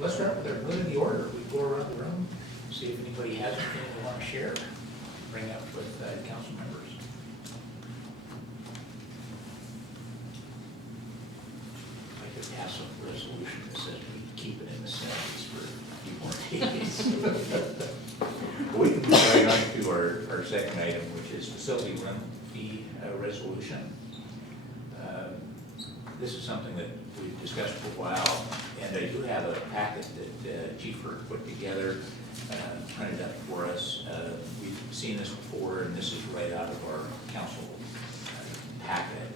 let's start with our good in the order. We go around the room, see if anybody has anything they want to share, bring up with council members. I could pass a resolution that says we keep it in the Senate for a few more days. We can move right on to our second item, which is facility rent fee resolution. This is something that we've discussed for a while, and I do have a packet that Chief Hurt put together, printed up for us. We've seen this before, and this is right out of our council packet.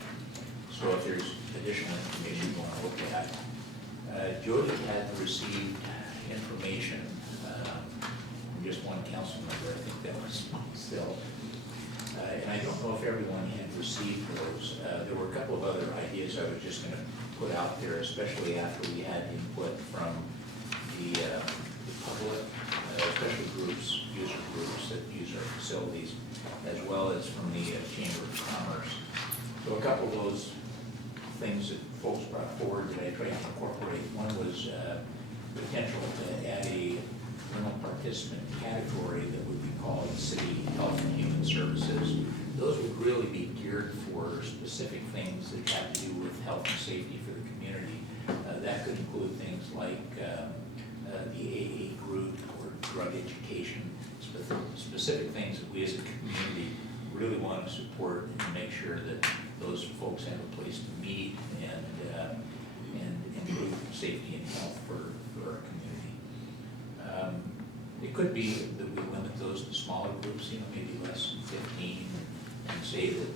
So if there's additional information you want to look at, Jody had received information from just one council member. I think that was still. And I don't know if everyone had received those. There were a couple of other ideas I was just going to put out there, especially after we had input from the public, especially groups, user groups that use our facilities, as well as from the Chamber of Commerce. So a couple of those things that folks brought forward that I tried to incorporate. One was potential to add a rental participant category that would be called City Health and Human Services. Those would really be geared for specific things that have to do with health and safety for the community. That could include things like the AA group or drug education, specific things that we as a community really want to support and make sure that those folks have a place to meet and improve safety and health for our community. It could be that we limit those to smaller groups, maybe less than 15, and say that,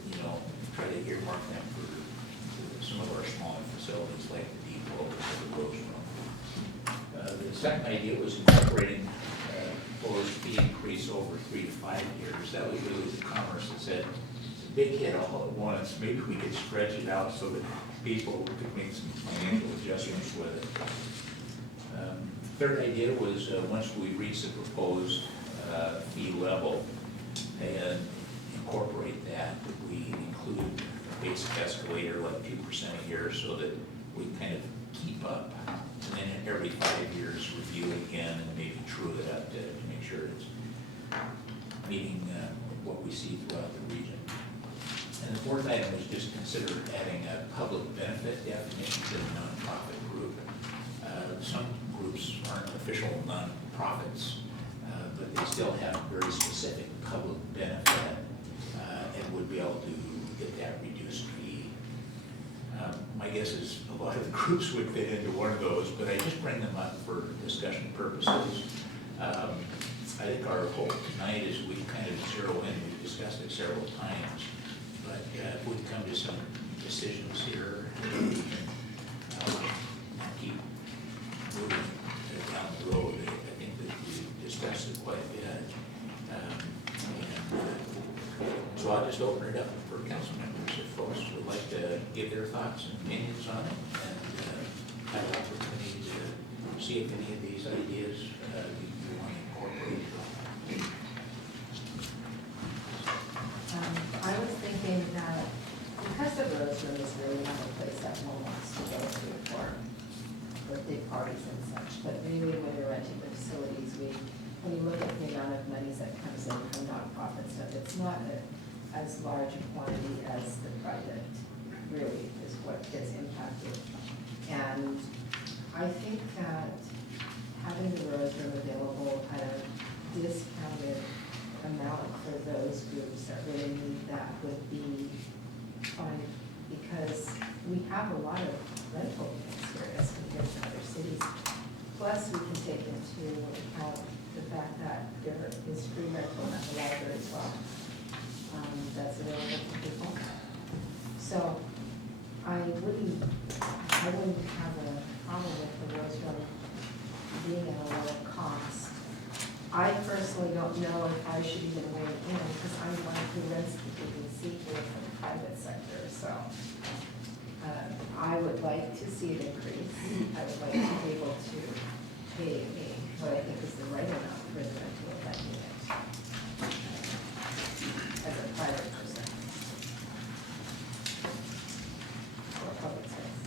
try to earmark them for some of our smaller facilities like the depot or the Rose Room. The second idea was incorporating proposed fee increase over 3 to 5 years. That was really the Commerce that said, it's a big hit all at once. Maybe we could stretch it out so that people could make some financial adjustments with it. Third idea was once we reach the proposed fee level and incorporate that, we include a basic escalator like 2% a year so that we kind of keep up. And then every 5 years review again and maybe true it up to make sure it's meeting what we see throughout the region. And the fourth item was just consider adding a public benefit definition to the nonprofit group. Some groups aren't official nonprofits, but they still have very specific public benefit and would be able to get that reduced fee. My guess is a lot of the groups would fit into one of those, but I just bring them up for discussion purposes. I think our hope tonight is we kind of zero in, we've discussed it several times, but if we come to some decisions here, we can keep moving down the road. I think that we discussed it quite a bit. So I'll just open it up for council members if folks would like to give their thoughts and opinions on it, and have an opportunity to see if any of these ideas you want to incorporate. I was thinking that because the Rose Room is really not a place that one wants to go to for birthday parties and such, but really when you're renting the facilities, when you look at the amount of money that comes in from nonprofit stuff, it's not as large a quantity as the private really is what gets impacted. And I think that having the Rose Room available at a discounted amount for those groups that really need that would be fun, because we have a lot of rental units here as compared to other cities. Plus, we can take into account the fact that there is free rental at the library as well. That's available to people. So I wouldn't have a problem with the Rose Room being at a lower cost. I personally don't know if I should even weigh in, because I'm one who rents the BBC here for the private sector. So I would like to see it increase. I would like to be able to pay what I think is the right amount for the rental of that unit as a private person or public space.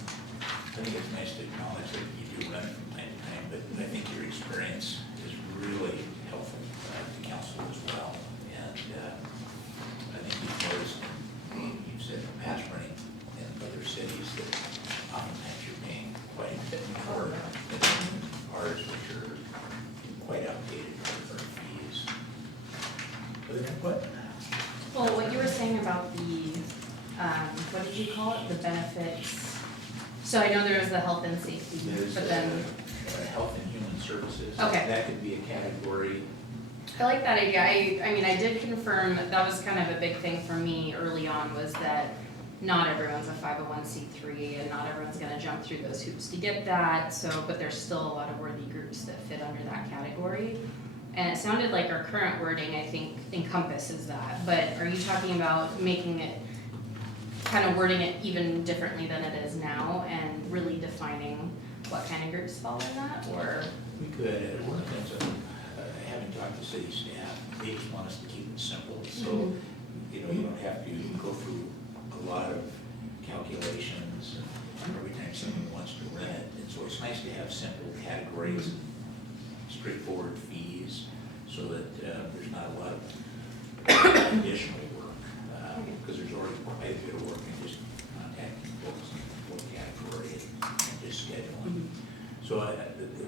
I think it's nice to acknowledge that you do rent from time to time, but I think your experience is really helpful to council as well. And I think you've noticed, you've said past running in other cities that oftentimes you're paying quite a bit more than ours, which are quite outdated for our fees. Other input? Well, what you were saying about the, what did you call it, the benefits? So I know there was the health and safety, There's but then, health and human services. Okay. That could be a category. I like that idea. I mean, I did confirm, that was kind of a big thing for me early on, was that not everyone's a 501c3 and not everyone's gonna jump through those hoops to get that, so, but there's still a lot of worthy groups that fit under that category. And it sounded like our current wording, I think, encompasses that, but are you talking about making it, kind of wording it even differently than it is now and really defining what kind of groups fall in that, or? We could, one of the things, having talked to city staff, they just want us to keep it simple, so, you know, you don't have to go through a lot of calculations every time someone wants to rent, and so it's nice to have simple categories, and straightforward fees, so that there's not a lot of additional work, because there's already quite a bit of work in just contacting folks in what category and just scheduling. So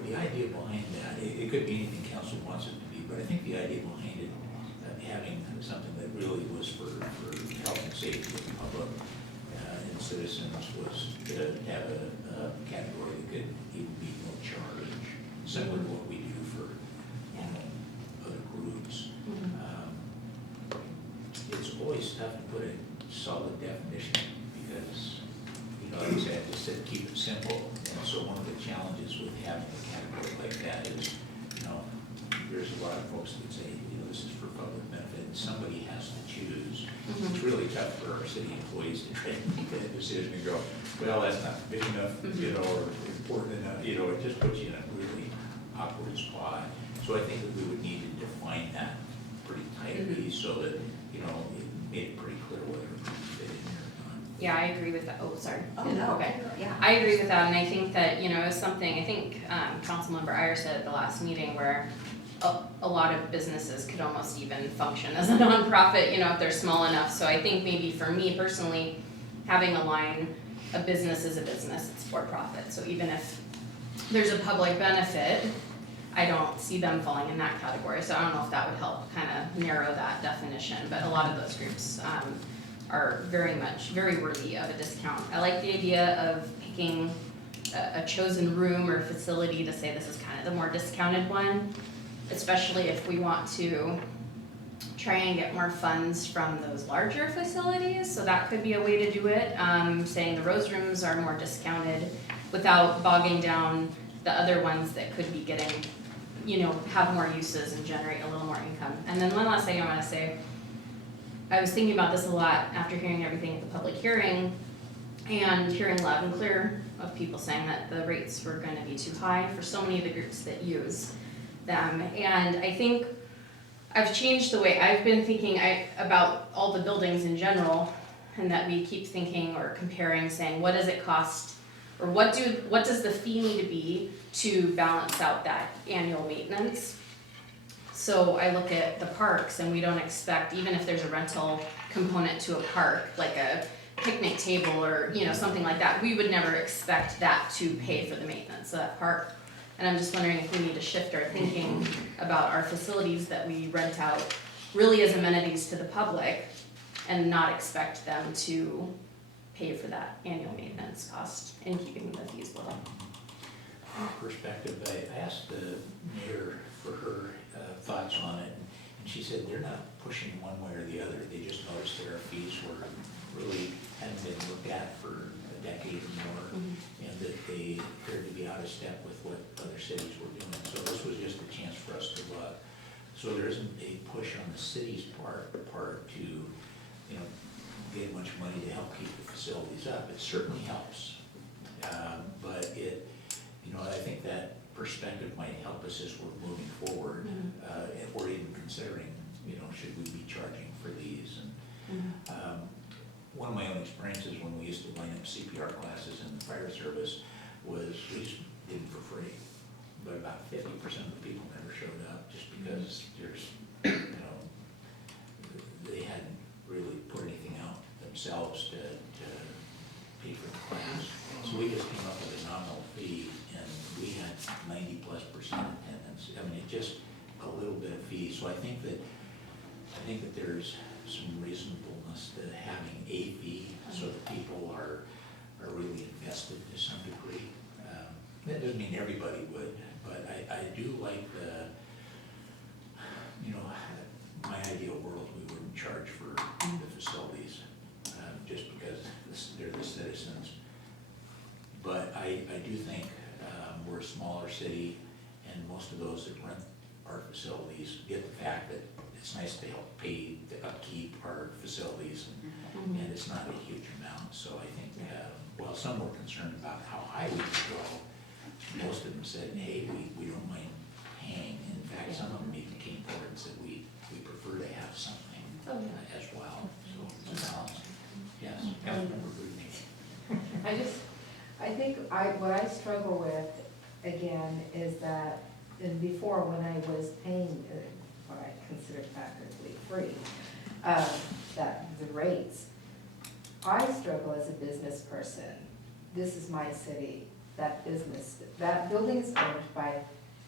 the idea behind that, it could be anything council wants it to be, but I think the idea behind it, having something that really was for health and safety of the public and citizens, was to have a category that could even be no charge, similar to what we do for, you know, other groups. It's always tough to put a solid definition because, you know, like I said, I just said keep it simple. And so one of the challenges with having a category like that is, you know, there's a lot of folks that say, you know, this is for public benefit, and somebody has to choose. It's really tough for our city employees to try to make that decision and go, well, that's not big enough, you know, or important enough, you know, it just puts you in a really awkward spot. So I think that we would need to define that pretty tightly so that, you know, it made it pretty clear whether it would fit in here or not. Yeah, I agree with that. Oh, sorry. Oh, no. Okay. Yeah. I agree with that, and I think that, you know, it's something, I think Councilmember Iyer said at the last meeting where a lot of businesses could almost even function as a nonprofit, you know, if they're small enough. So I think maybe for me personally, having a line, a business is a business, it's for profit. So even if there's a public benefit, I don't see them falling in that category. So I don't know if that would help kind of narrow that definition, but a lot of those groups are very worthy of a discount. I like the idea of picking a chosen room or facility to say this is kind of the more discounted one, especially if we want to try and get more funds from those larger facilities. So that could be a way to do it, saying the Rose Rooms are more discounted without bogging down the other ones that could be getting, you know, have more uses and generate a little more income. And then one last thing I want to say, I was thinking about this a lot after hearing everything at the public hearing and hearing loud and clear of people saying that the rates were going to be too high for so many of the groups that use them. And I think I've changed the way I've been thinking about all the buildings in general, and that we keep thinking or comparing, saying what does it cost, or what does the fee need to be to balance out that annual maintenance. So I look at the parks, and we don't expect, even if there's a rental component to a park, like a picnic table or, you know, something like that, we would never expect that to pay for the maintenance of that park. And I'm just wondering if we need to shift our thinking about our facilities that we rent out really as amenities to the public and not expect them to pay for that annual maintenance cost in keeping the fees low. From her perspective, I asked the mayor for her thoughts on it, and she said they're not pushing one way or the other. They just noticed that our fees were really hadn't been looked at for a decade or more, and that they appeared to be out of step with what other cities were doing. So this was just a chance for us to look. So there isn't a push on the city's part to, you know, get much money to help keep the facilities up. It certainly helps, but it, you know, I think that perspective might help us as we're moving forward, if we're even considering, you know, should we be charging for these? And one of my own experiences when we used to line up CPR classes in the fire service was we just did it for free. but about 50% of the people never showed up just because there's, you know, they hadn't really put anything out themselves to pay for the class. So we just came up with a nominal fee, and we had 90+% attendance. I mean, it's just a little bit of fee. So I think that there's some reasonableness to having a fee, so that people are really invested to some degree. That doesn't mean everybody would, but I do like the, you know, my ideal world, we wouldn't charge for the facilities, just because they're the citizens. But I do think we're a smaller city, and most of those that rent our facilities get the fact that it's nice to help pay to upkeep our facilities, and it's not a huge amount. So I think, while some were concerned about how high we could go, most of them said, hey, we don't mind paying. In fact, some of them even came forward and said, we prefer to have something as well. So it's a balance. Yes, Councilmember Britney. I think what I struggle with, again, is that, and before when I was paying what I considered practically free, the rates, I struggle as a business person. This is my city, that business, that building is owned by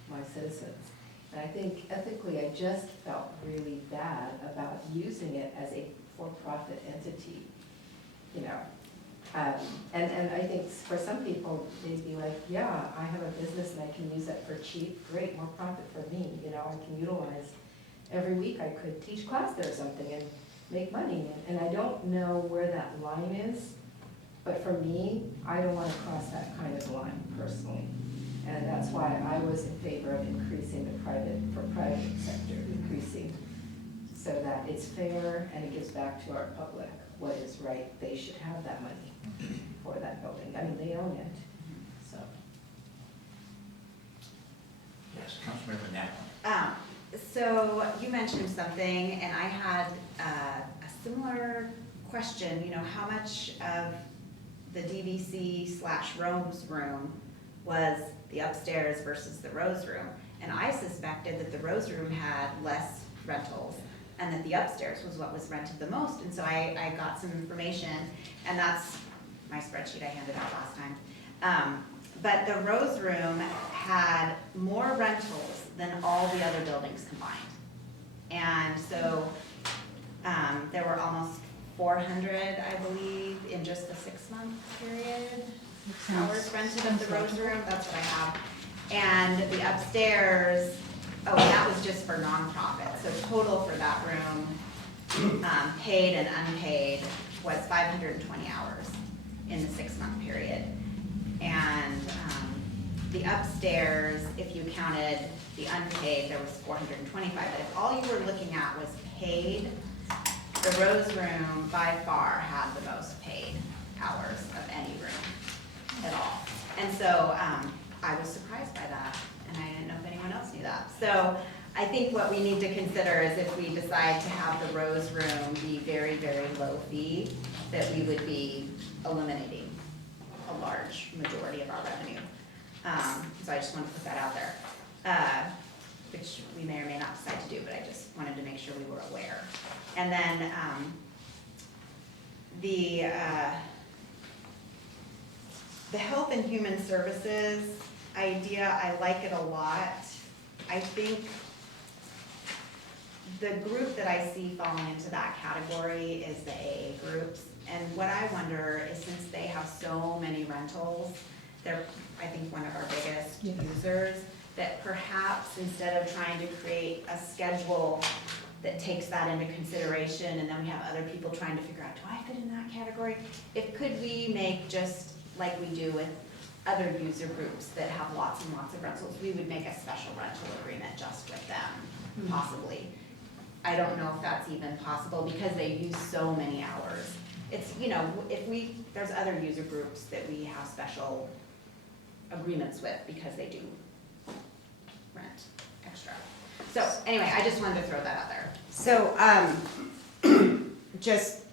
my citizens. And I think ethically, I just felt really bad about using it as a for-profit entity, you know. And I think for some people, they'd be like, yeah, I have a business and I can use that for cheap, great, more profit for me, you know, I can utilize, every week I could teach class there or something and make money. And I don't know where that line is, but for me, I don't want to cross that kind of line personally. And that's why I was in favor of increasing the private sector, increasing so that it's fair and it gives back to our public what is right. They should have that money for that building. I mean, they own it, so. Yes, Councilmember Nacklin. So you mentioned something, and I had a similar question, you know, how much of the DVC/Rose room was the upstairs versus the Rose room? And I suspected that the Rose room had less rentals and that the upstairs was what was rented the most. And so I got some information, and that's my spreadsheet I handed out last time. But the Rose room had more rentals than all the other buildings combined. And so there were almost 400, I believe, in just the 6-month period. Hours rented of the Rose room, that's what I have. And the upstairs, oh, that was just for nonprofit. So total for that room, paid and unpaid, was 520 hours in the 6-month period. And the upstairs, if you counted the unpaid, there was 425. But if all you were looking at was paid, the Rose room by far had the most paid hours of any room at all. And so I was surprised by that, and I didn't know if anyone else knew that. So I think what we need to consider is if we decide to have the Rose room be very, very low fee, that we would be eliminating a large majority of our revenue. So I just wanted to put that out there, which we may or may not decide to do, but I just wanted to make sure we were aware. And then the Health and Human Services idea, I like it a lot. I think the group that I see falling into that category is the AA groups. And what I wonder is, since they have so many rentals, they're, I think, one of our biggest users, that perhaps instead of trying to create a schedule that takes that into consideration, and then we have other people trying to figure out, do I fit in that category? Could we make, just like we do with other user groups that have lots and lots of rentals, we would make a special rental agreement just with them, possibly. I don't know if that's even possible because they use so many hours. It's, you know, there's other user groups that we have special agreements with because they do rent extra. So anyway, I just wanted to throw that out there. So, just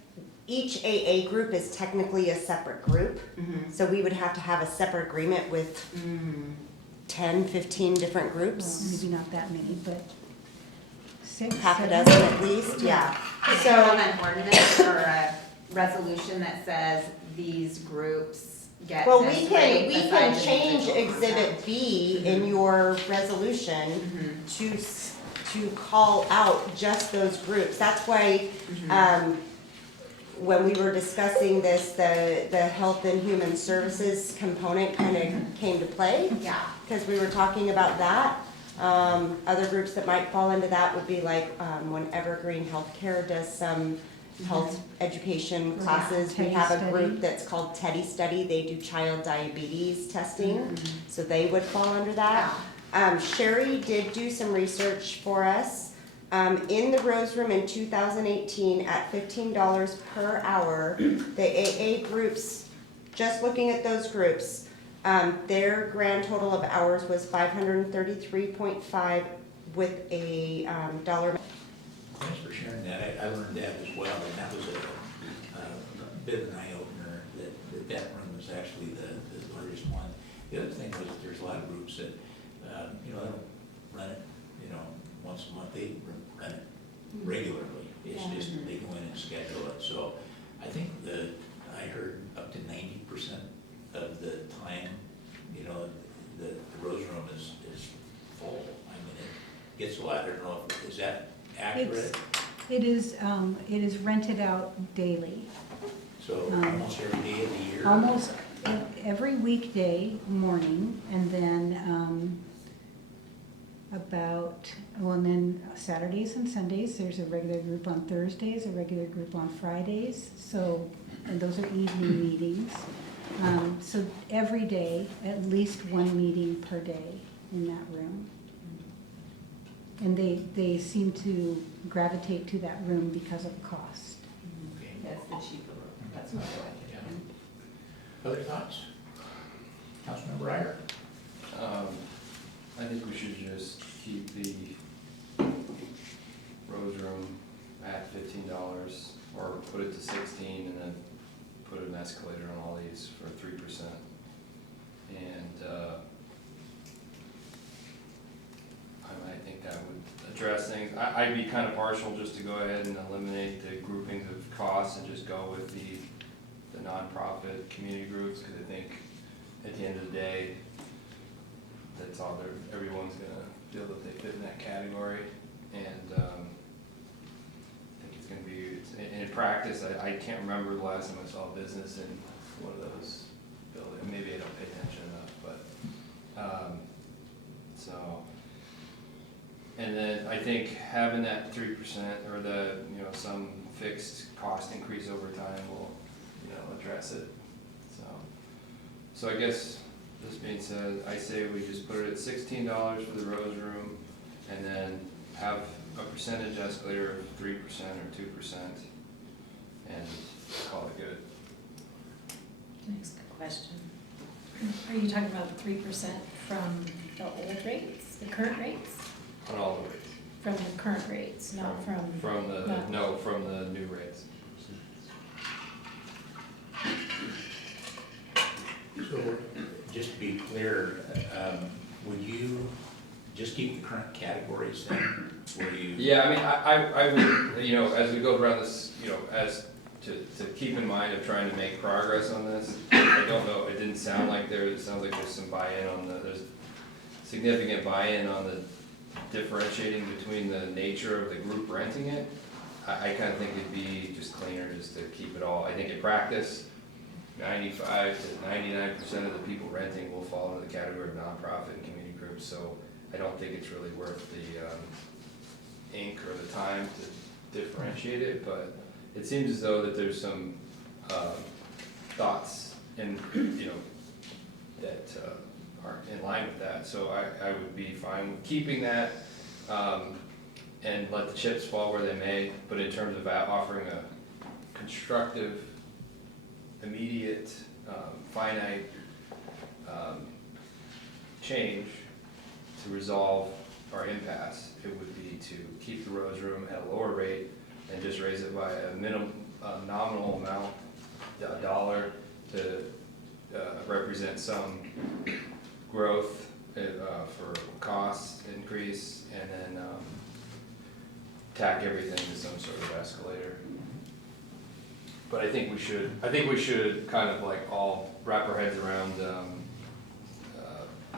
each AA group is technically a separate group. Mm-hmm. So we would have to have a separate agreement with, 10, 15 different Well, groups. maybe not that many, but 6, Half a 7. dozen at least, yeah. Is So, there an ordinance or a resolution that says these groups get well, this we can rate besides change individual Exhibit contracts? B in your resolution to call out just those groups. That's why, when we were discussing this, the Health and Human Services component kind of came to play. Yeah. Because we were talking about that. Other groups that might fall into that would be like, when Evergreen Healthcare does some health education Yeah, classes. We Teddy have a Study. group that's called Teddy Study. They do child diabetes testing, so they would fall under that. Sherry did do some research for us. In the Rose Room in 2018, at $15 per hour, the AA groups, just looking at those groups, their grand total of hours was 533.5 with a dollar. Thanks for sharing that. I learned that as well, and that was a bit of an eye-opener, that room was actually the largest one. The other thing was there's a lot of groups that, they don't run it, once a month, they run it regularly. It's just, they go in and schedule it. So I think I heard up to 90% of the time, the Rose Room is full. I mean, it gets a lot. I don't know, is that accurate? It is rented out daily, So almost every day of the year? almost every weekday morning, and then and then Saturdays and Sundays, there's a regular group on Thursdays, a regular group on Fridays, so, and those are evening meetings. So every day, at least one meeting per day in that room. And they seem to gravitate to that room because of cost. Okay. That's the cheaper room, that's what I like. Yeah. Other thoughts? Councilmember Iyer? I think we should just keep the Rose Room at $15, or put it to 16, and then put an escalator on all these for 3%. And I think that would address things. I'd be kind of partial just to go ahead and eliminate the groupings of costs and just go with the nonprofit community groups, because I think at the end of the day, that's all everyone's gonna feel that they fit in that category. And I think it's gonna be, in practice, I can't remember the last time I saw a business in one of those buildings. Maybe I don't pay attention enough, but, so. And then I think having that 3% or some fixed cost increase over time will, address it. So I guess, this being said, I say we just put it at $16 for the Rose Room, and then have a percentage escalator of 3% or 2%, and call it good. Next question. Are you talking about the 3% from the old rates, the current rates? On all the rates. From the current rates, not from. From the, not- no, from the new rates. So, just to be clear, would you just keep the current categories then? Will you? Yeah, I mean, I would, as we go around this, as to keep in mind of trying to make progress on this. I don't know, it didn't sound like it sounds like there's some buy-in there's significant buy-in on the differentiating between the nature of the group renting it. I kind of think it'd be just cleaner just to keep it all. I think in practice, 95 to 99% of the people renting will fall into the category of nonprofit and community groups, so I don't think it's really worth the ink or the time to differentiate it, but it seems as though that there's some thoughts in, that aren't in line with that, so I would be fine with keeping that and let the chips fall where they may, but in terms of offering a constructive, immediate, finite change to resolve our impasse, it would be to keep the Rose Room at a lower rate and just raise it by a nominal amount, $1, to represent some growth for cost increase, and then, tack everything to some sort of escalator. But I think we should kind of like all wrap our heads around,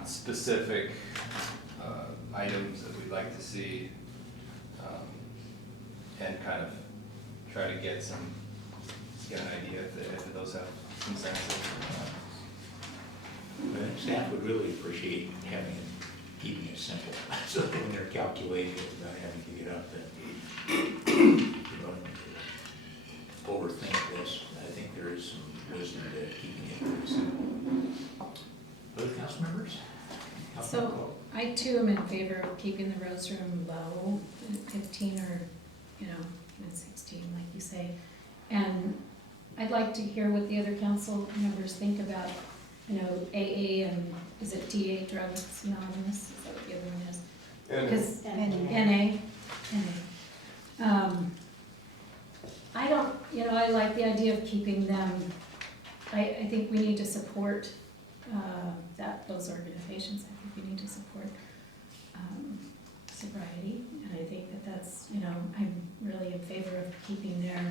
specific, items that we'd like to see, and kind of try to get an idea if those have consensus. But staff would really appreciate keeping it simple, so that when they're calculating it, without having to get up and, overthink this. I think there is some wisdom to keeping it very simple. Other council members? So I too am in favor of keeping the Rose Room low, 15 or, even 16, like you say. And I'd like to hear what the other council members think about, AA and, is it DA, Drugs Anonymous, is that what the other one is? Because NA. I don't, I like the idea of keeping them, I think we need to support those organizations. I think we need to support sobriety, and I think that's, I'm really in favor of keeping their,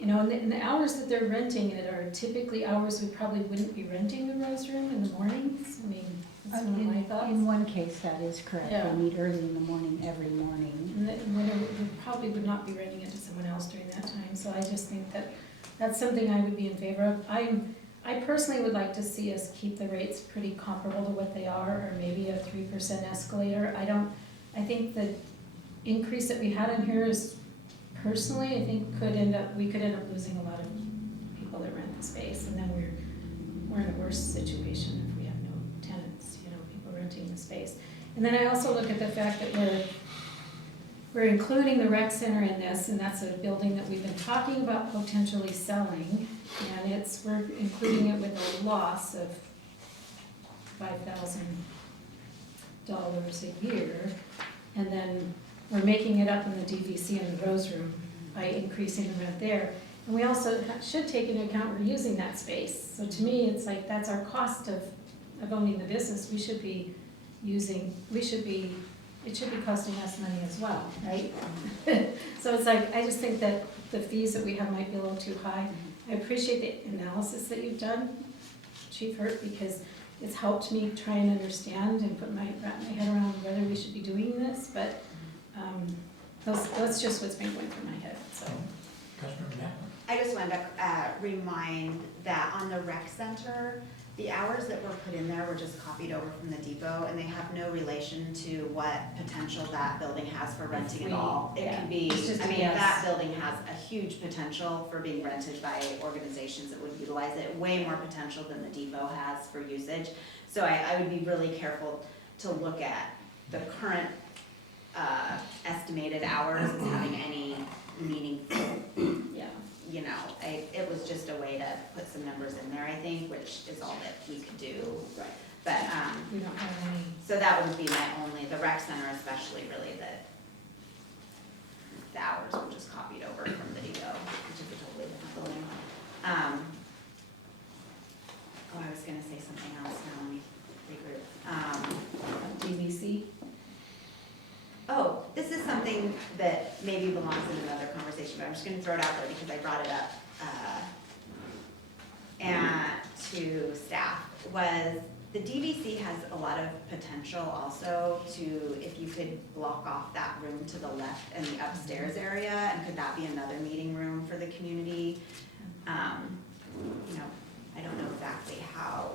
and the hours that they're renting it are typically hours we probably wouldn't be renting the Rose Room in the mornings. I mean, that's one of my thoughts. In one case, that is correct. Yeah. They meet early in the morning, every morning. And then we probably would not be renting it to someone else during that time, so I just think that that's something I would be in favor of. I personally would like to see us keep the rates pretty comparable to what they are, or maybe a 3% escalator. I think the increase that we had in here is, personally, I think we could end up losing a lot of people that rent the space, and then we're in a worse situation if we have no tenants, people renting the space. And then I also look at the fact that we're including the rec center in this, and that's a building that we've been talking about potentially selling, and we're including it with a loss of $5,000 a year, and then we're making it up in the DVC and the Rose Room by increasing the rent there. And we also should take into account we're using that space. So to me, it's like that's our cost of owning the business. It should be costing us money as well, right? So it's like, I just think that the fees that we have might be a little too high. I appreciate the analysis that you've done, Chief Hurt, because it's helped me try and understand and wrap my head around whether we should be doing this, but that's just what's been going through my head, so. Councilmember Knapp? I just wanted to remind that on the rec center, the hours that were put in there were just copied over from the depot, and they have no relation to what potential that building has for renting at all. It can be, that building has a huge potential for being rented by organizations that would utilize it, way more potential than the depot has for usage. So I would be really careful to look at the current estimated hours as having any meaningful, it was just a way to put some numbers in there, I think, which is all that we could do. Right. But, We don't have any. so that would be the rec center especially, really, the hours were just copied over from the depot, which is a totally different building. I was gonna say something else now, let me regroup. DVC. Oh, this is something that maybe belongs in another conversation, but I'm just gonna throw it out there because I brought it up, and to staff, was the DVC has a lot of potential also to, if you could block off that room to the left and the upstairs area, and could that be another meeting room for the community? I don't know exactly how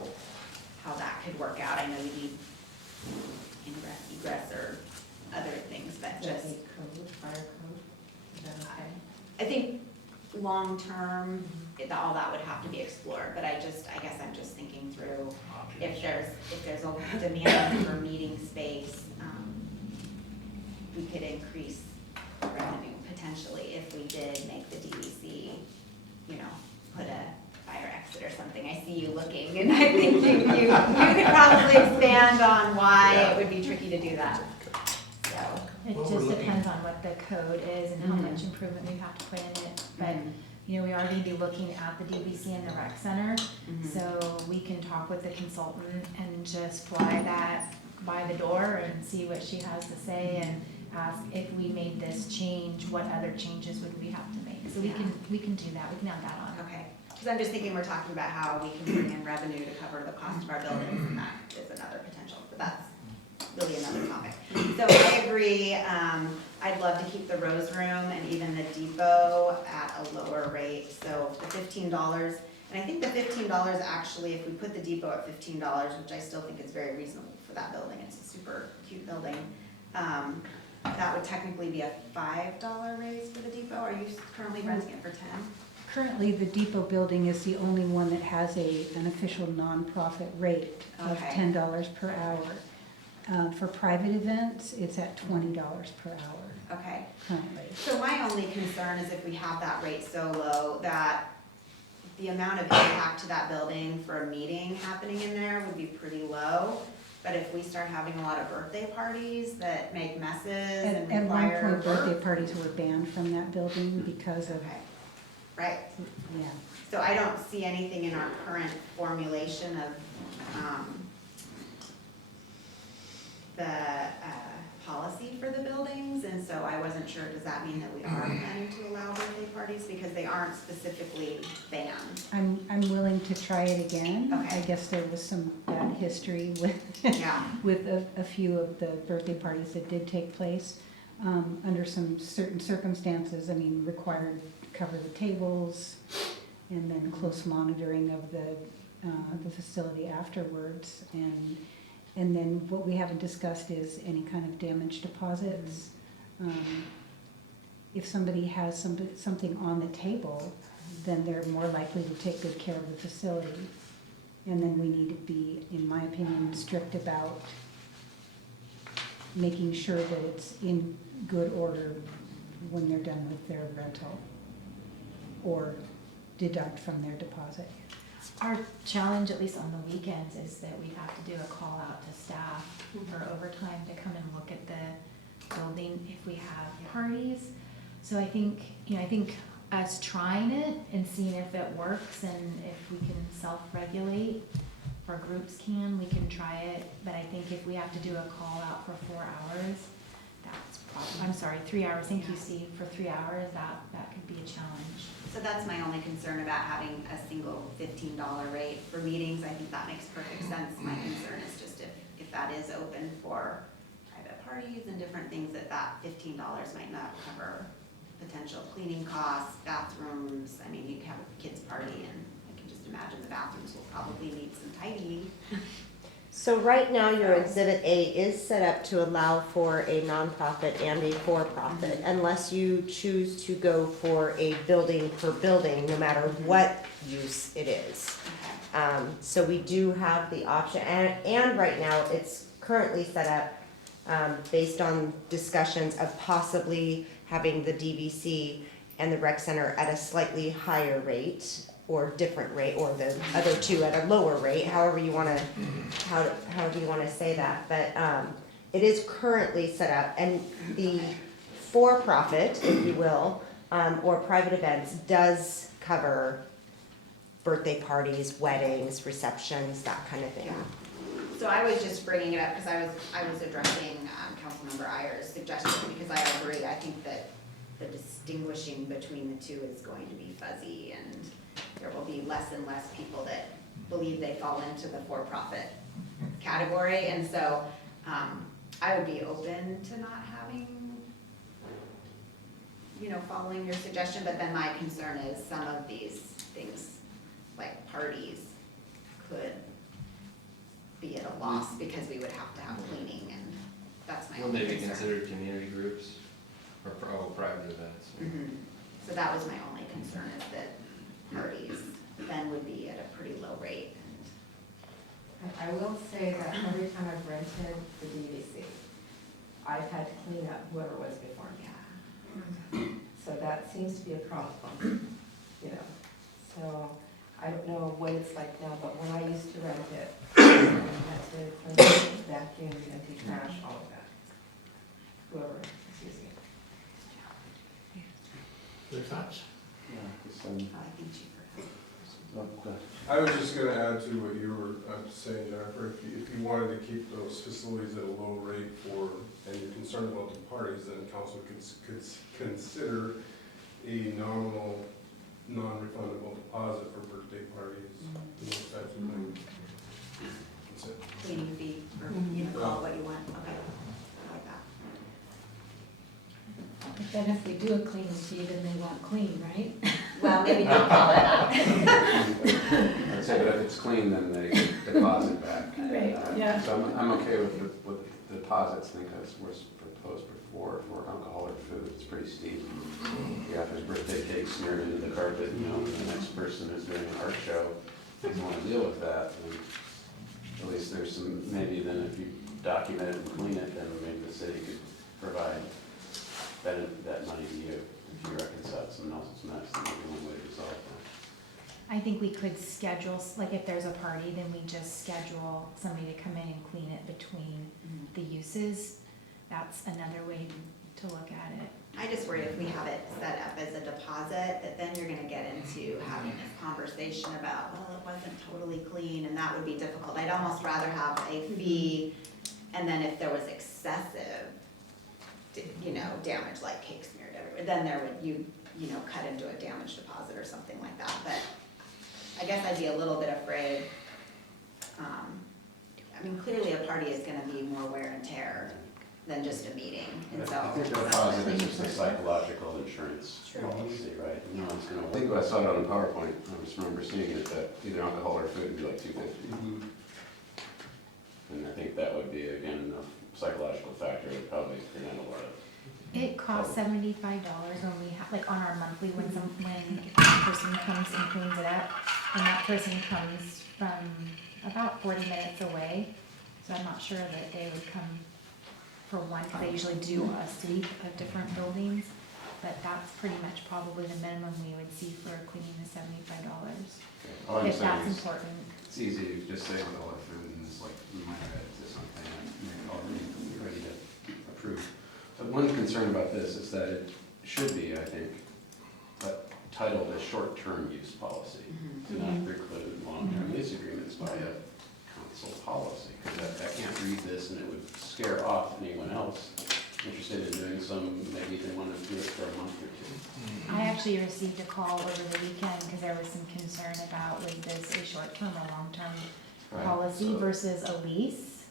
that could work out. I know you need ingress, egress, or other things, but just. Fire code, is that okay? I think long-term, all that would have to be explored, but I guess I'm just thinking through if there's a demand for meeting space, we could increase revenue potentially if we did make the DVC, put a fire exit or something. I see you looking, and I think you could probably expand on why it would be tricky to do that. So. It Well, just we're looking- depends on what the code is and how Mhm. much improvement we have to put in it, but, we are gonna be looking at the DVC and the rec center, so we can talk with the consultant and can just fly that by the door and see what she has to say and ask if we made this change, what other changes would we have to make? So we can do that, we can add that on. Okay, because I'm just thinking we're talking about how we can bring in revenue to cover the cost of our buildings, and that is another potential, but that's really another topic. So I agree, I'd love to keep the Rose Room and even the Depot at a lower rate, so the $15. And I think the $15 actually, if we put the Depot at $15, which I still think is very reasonable for that building, it's a super cute building, that would technically be a $5 raise for the Depot. Are you currently renting it for 10? Currently, the Depot building is the only one that has an official nonprofit rate of Okay. $10 per hour. For private events, it's at $20 per hour Okay. currently. So my only concern is if we have that rate so low that the amount of impact to that building for a meeting happening in there would be pretty low. But if we start having a lot of birthday parties that make messes and At one require point, birthday work. parties were banned from that building because of, Okay, right. yeah. So I don't see anything in our current formulation of, the, policy for the buildings, and so I wasn't sure, does that mean that we are planning to allow birthday parties, because they aren't specifically banned? I'm willing to try it again. Okay. I guess there was some bad history with, Yeah, with a few of the birthday parties that did take place, under some certain circumstances. I mean, required to cover the tables, and then close monitoring of the facility afterwards. And then what we haven't discussed is any kind of damage deposits. If somebody has something on the table, then they're more likely to take good care of the facility. And then we need to be, in my opinion, strict about making sure that it's in good order when they're done with their rental, or deduct from their deposit. Our challenge, at least on the weekends, is that we have to do a call out to staff for overtime to come and look at the building if we have parties. So I think us trying it and seeing if it works and if we can self-regulate, if our groups can, we can try it. But I think if we have to do a call out for 4 hours, that's probably, I'm sorry, 3 hours, thank you, Steve, for 3 hours, that could be a challenge. so that's my only concern about having a single $15 rate for meetings. I think that makes perfect sense. My concern is just if that is open for private parties and different things, that $15 might not cover potential cleaning costs, bathrooms. I mean, you can have a kids' party, and I can just imagine the bathrooms will probably need some tidying. So right now, your Exhibit A is set up to allow for a nonprofit and a for-profit, unless you choose to go for a building per building, no matter what use it is. Okay. So we do have the option, and right now, it's currently set up based on discussions of possibly having the DVC and the rec center at a slightly higher rate, or different rate, or the other two at a lower rate, however you wanna, however you wanna say that, but, it is currently set up, and the for-profit, if you will, or private events does cover birthday parties, weddings, receptions, that kind of thing. So I was just bringing it up because I was addressing Councilmember Ayer's suggestion, because I agree. I think that the distinguishing between the two is going to be fuzzy, and there will be less and less people that believe they fall into the for-profit category. And so I would be open to not having, following your suggestion, but then my concern is some of these things, like parties, could be at a loss because we would have to have cleaning, and that's my Will only they be concern. considered community groups or private events? Mhm. So that was my only concern, is that parties then would be at a pretty low rate. I will say that every time I've rented the DVC, I've had to clean up whoever was before me. So that seems to be a problem, So I don't know what it's like now, but when I used to rent it, I had to clean, vacuum, empty trash, all of that. Whoever, excuse me. Other thoughts? I think cheaper. I was just gonna add to what you were saying, Jennifer, if you wanted to keep those facilities at a low rate and you're concerned about the parties, then council could consider a nominal, non-refundable deposit for birthday parties, and those types of things. That's it. Cleaning fee, or you can call it what you want, okay, I like that. But then if we do a cleaning fee, then they want clean, right? Well, maybe don't call it that. I'd say, but if it's clean, then they deposit back. Right, yeah. So I'm okay with the deposits, I think that's what's proposed before, for alcohol or food, it's pretty steep. Yeah, if there's birthday cake smeared into the carpet, you know, and the next person is doing an art show, doesn't want to deal with that, then at least there's some, maybe then if you document it and clean it, then maybe the city could provide that money to you. If you reconcile someone else's mess, then maybe one way to resolve that. I think we could schedule, like if there's a party, then we just schedule somebody to come in and clean it between the uses. That's another way to look at it. I just worry if we have it set up as a deposit, that then you're gonna get into having this conversation about, well, it wasn't totally clean, and that would be difficult. I'd almost rather have a fee, and then if there was excessive, damage like cake smeared everywhere, then there would, you cut into a damage deposit or something like that. But I guess I'd be a little bit afraid. I mean, clearly a party is gonna be more wear and tear than just a meeting, and so. I think the deposit is just a psychological insurance policy, right? No one's gonna, I think I saw it on the PowerPoint, I just remember seeing it, that either alcohol or food would be like $250. And I think that would be, again, a psychological factor, that would probably prevent a lot of. It costs $75 when we have, like on our monthly, when a person comes and cleans it up, and that person comes from about 40 minutes away. So I'm not sure that they would come for one, because they usually do a sweep of different buildings. But that's pretty much probably the minimum we would see for cleaning is $75, All I'm if saying that's is, important. it's easy to just say with all the food, and it's like, you might add to something, and you're already ready to approve. But one concern about this is that it should be, I think, titled a short-term use policy, to not preclude long-term lease agreements by a council policy. Because I can't read this and it would scare off anyone else interested in doing some, maybe they want to do it for a month or two. I actually received a call over the weekend because there was some concern about, was this a short-term or long-term Right, policy so- versus a lease?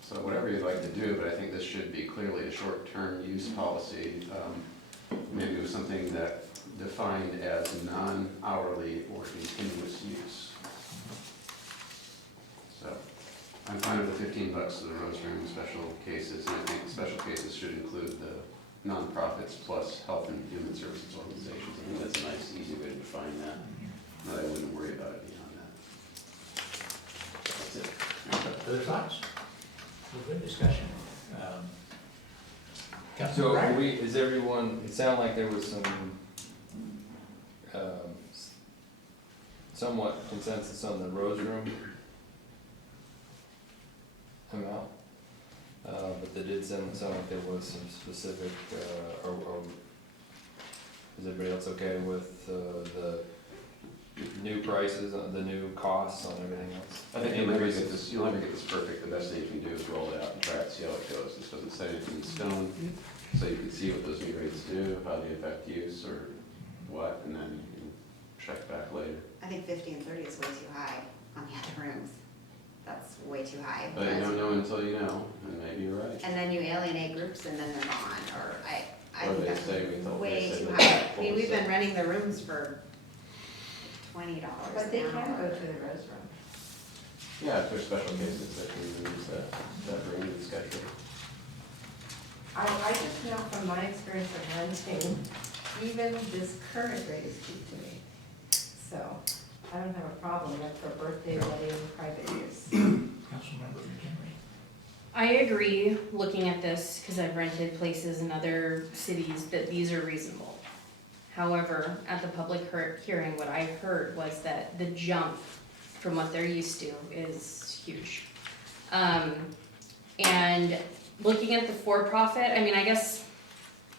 So whatever you'd like to do, but I think this should be clearly a short-term use policy, maybe with something that defined as non-hourly or continuous use. So I'm fine with the $15 to the Rose Room special cases, and I think special cases should include the nonprofits plus health and human services organizations. I think that's a nice, easy way to define that. But I wouldn't worry about it beyond that. That's it. Other thoughts? Well, good discussion. So Councilman are Breyer? is everyone, it sounded like there was some, somewhat consensus on the Rose Room amount. But they did sound like there was some specific, or is everybody else okay with, the new prices, the new costs on everything else? I think you'll never get this perfect. The best thing you can do is roll it out and try it, see how it goes. This doesn't set anything in stone, so you can see what those new rates do, how they affect use or what, and then you can check back later. I think 50 and 30 is way too high on the other rooms. That's way too high. But you don't know until you know, and maybe you're right. And then you alienate groups and then they're gone, or I Or think they that's say we told- way they say too that high. they're I mean, we've been full, renting the rooms for $20 But they an can hour. go to the Rose Room. Yeah, if there's special cases that can use that room and schedule. I just know from my experience of renting, even this current rate is cheap to me. So I don't have a problem with for birthday, wedding, private use. Councilmember McHenry? I agree, looking at this, because I've rented places in other cities, that these are reasonable. However, at the public hearing, what I heard was that the jump from what they're used to is huge. And looking at the for-profit, I mean, I guess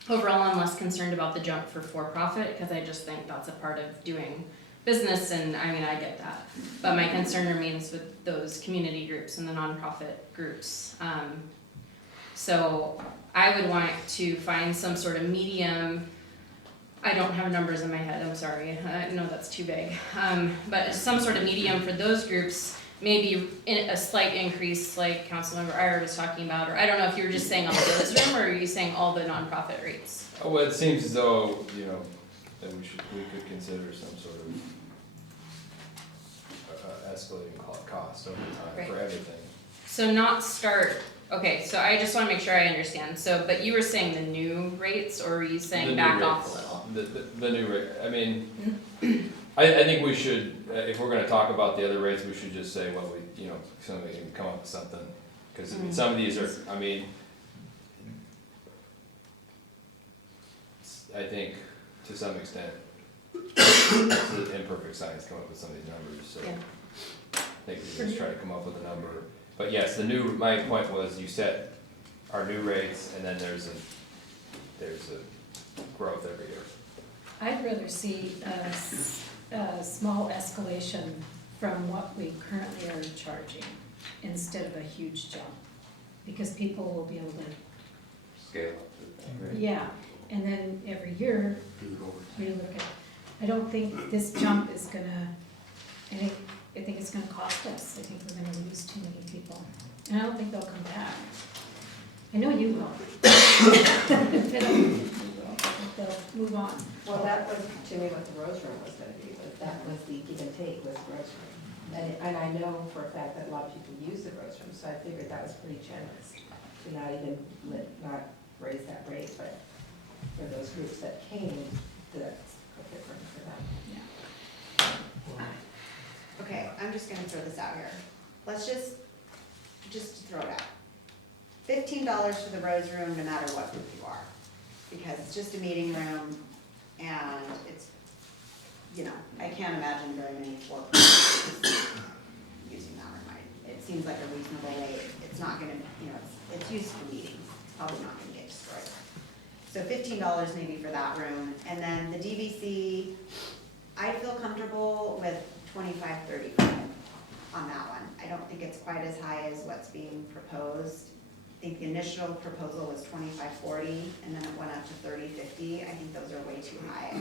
overall I'm less concerned about the jump for for-profit, because I just think that's a part of doing business, and I mean, I get that. But my concern remains with those community groups and the nonprofit groups. So I would want to find some sort of medium. I don't have numbers in my head, I'm sorry, no, that's too big. But some sort of medium for those groups, maybe a slight increase like Councilmember Iyer was talking about, or I don't know if you were just saying on the Rose Room, or are you saying all the nonprofit rates? Well, it seems as though, that we could consider some sort of escalating cost over time for Right. everything. So not start, okay, so I just wanna make sure I understand, so, but you were saying the new rates, or were you The saying new back off rates. a little? The new rate, I mean, I think we should, if we're gonna talk about the other rates, we should just say, well, somebody can come up with something. Cause some of these are, I mean, I think to some extent, it's an imperfect science to come up with some of these numbers, so. Yeah. I think we just try to come up with a number, but yes, my point was you set our new rates and then there's a growth every year. I'd rather see a small escalation from what we currently are charging instead of a huge jump. Because people will be able to, Scale up. Right? yeah, and then every year, we look at, I don't think this jump is gonna, I think it's gonna cost us. I think we're gonna lose too many people. And I don't think they'll come back. I know you will. I don't think you will. I think they'll move on. Well, that was, to me, what the Rose Room was gonna be, but that was the give and take was the Rose Room. And I know for a fact that a lot of people use the Rose Room, so I figured that was pretty generous to not even, not raise that rate, but for those groups that came, that's a different for them. Okay, I'm just gonna throw this out here. Let's just throw it out. $15 for the Rose Room, no matter what group you are. Because it's just a meeting room, and it's, I can't imagine very many floor plans using that room. It seems like a reasonable rate. It's not gonna, it's used for meetings. It's probably not gonna get destroyed. So $15 maybe for that room. And then the DVC, I feel comfortable with 25, 35 on that one. I don't think it's quite as high as what's being proposed. I think the initial proposal was 25, 40, and then it went up to 30, 50. I think those are way too high.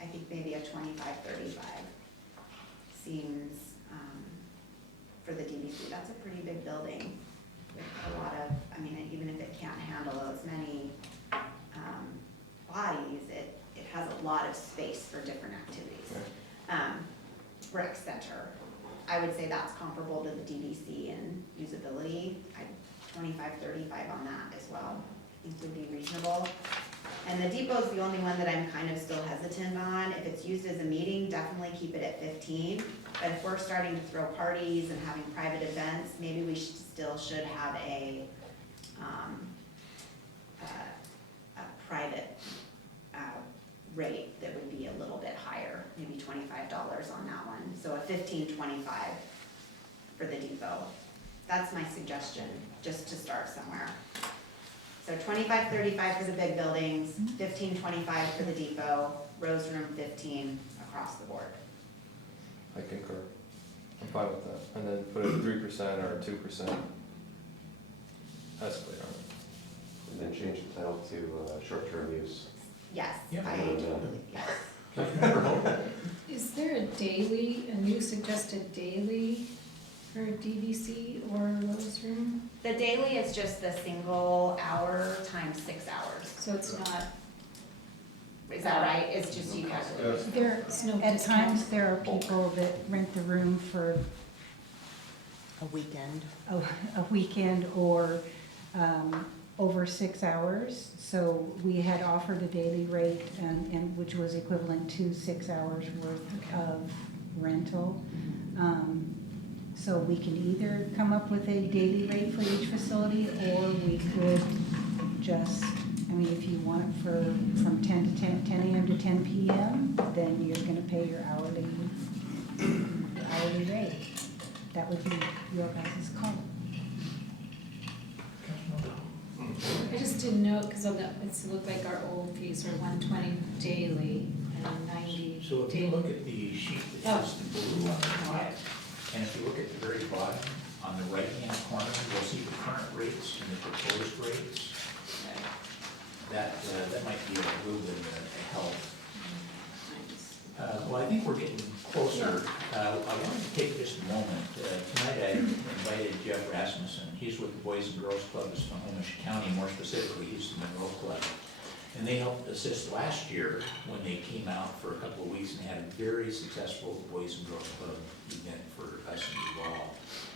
I think maybe a 25, 35 seems, for the DVC, that's a pretty big building with a lot of, even if it can't handle as many bodies, it has a lot of space for different activities. Rec center, I would say that's comparable to the DVC in usability. 25, 35 on that as well, I think would be reasonable. And the depot's the only one that I'm kind of still hesitant on. If it's used as a meeting, definitely keep it at 15. But if we're starting to throw parties and having private events, maybe we still should have a private rate that would be a little bit higher, maybe $25 on that one. So a 15.25 for the depot. That's my suggestion, just to start somewhere. So 25, 35 for the big buildings, 15, 25 for the depot, Rose Room 15 across the board. I concur. I'm fine with that. And then put a 3% or a 2% escalate on it. And then change the title to short-term use. Yes, Yeah. I totally, yes. Is there a new suggested daily for DVC or Rose Room? The daily is just the single hour times 6 hours. So it's not, Is that right? It's just you guys. Yes. there's no At discount? times, there are people that rent the room for A weekend. a weekend or over 6 hours. So we had offered a daily rate, and which was equivalent to 6 hours worth of rental. So we can either come up with a daily rate for each facility, or we could just, if you want from 10 to 10 a.m. to 10 p.m., then you're gonna pay your hourly rate. That would be your guys' call. I just didn't know, because it looked like our old fees were $120 daily and 90 So if you look at the sheet that has the blue on the top, and if you look at the very bottom, on the right-hand corner, you'll see the current rates and the proposed rates. That might be a little bit of a help. Well, I think we're getting closer. I wanted to take just a moment. Tonight I invited Jeff Rasmussen. He's with the Boys and Girls Club of Snohomish County, more specifically, he's the Monroe Club. And they helped assist last year when they came out for a couple of weeks and had a very successful Boys and Girls Club event for us in Duval.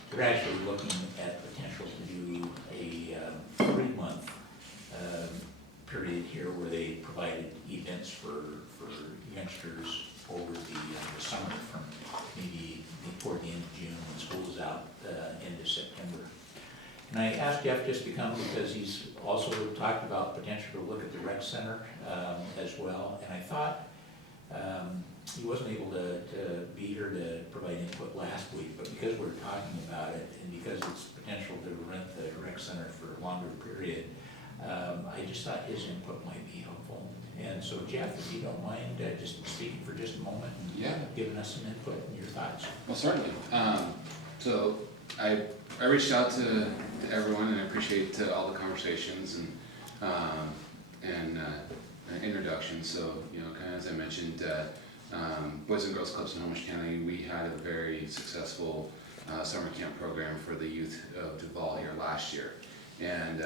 They're actually looking at potential to do a 3-month period here where they provided events for youngsters over the summer from maybe toward the end of June when school is out, into September. And I asked Jeff just to come because he's also talked about potential to look at the rec center as well. And I thought he wasn't able to be here to provide input last week, but because we're talking about it and because it's potential to rent the rec center for a longer period, I just thought his input might be helpful. And so Jeff, if you don't mind just speaking for just a moment and Yeah. giving us some input and your thoughts. Well, certainly. So I reached out to everyone, and I appreciate all the conversations and introductions. So, you know, kind of as I mentioned, Boys and Girls Clubs in Snohomish County, we had a very successful summer camp program for the youth of Duval here last year. And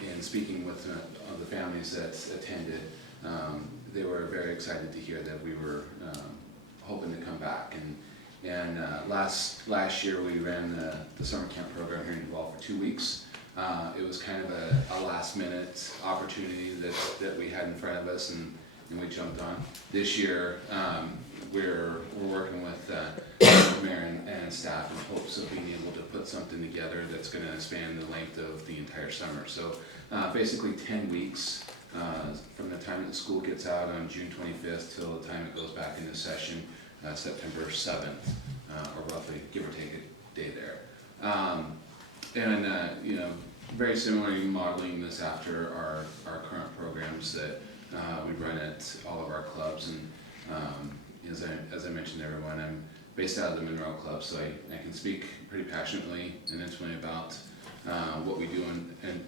in speaking with the families that attended, they were very excited to hear that we were hoping to come back. And last year we ran the summer camp program here in Duval for 2 weeks. It was kind of a last minute opportunity that we had in front of us, and we jumped on. This year we're working with Mayor and staff in hopes of being able to put something together that's going to span the length of the entire summer. So basically 10 weeks from the time that school gets out on June 25th till the time it goes back into session, September 7th, or roughly, give or take a day there. You know, very similarly modeling this after our current programs that we run at all of our clubs. And as I mentioned to everyone, I'm based out of the Monroe Club, so I can speak pretty passionately and intimately about what we do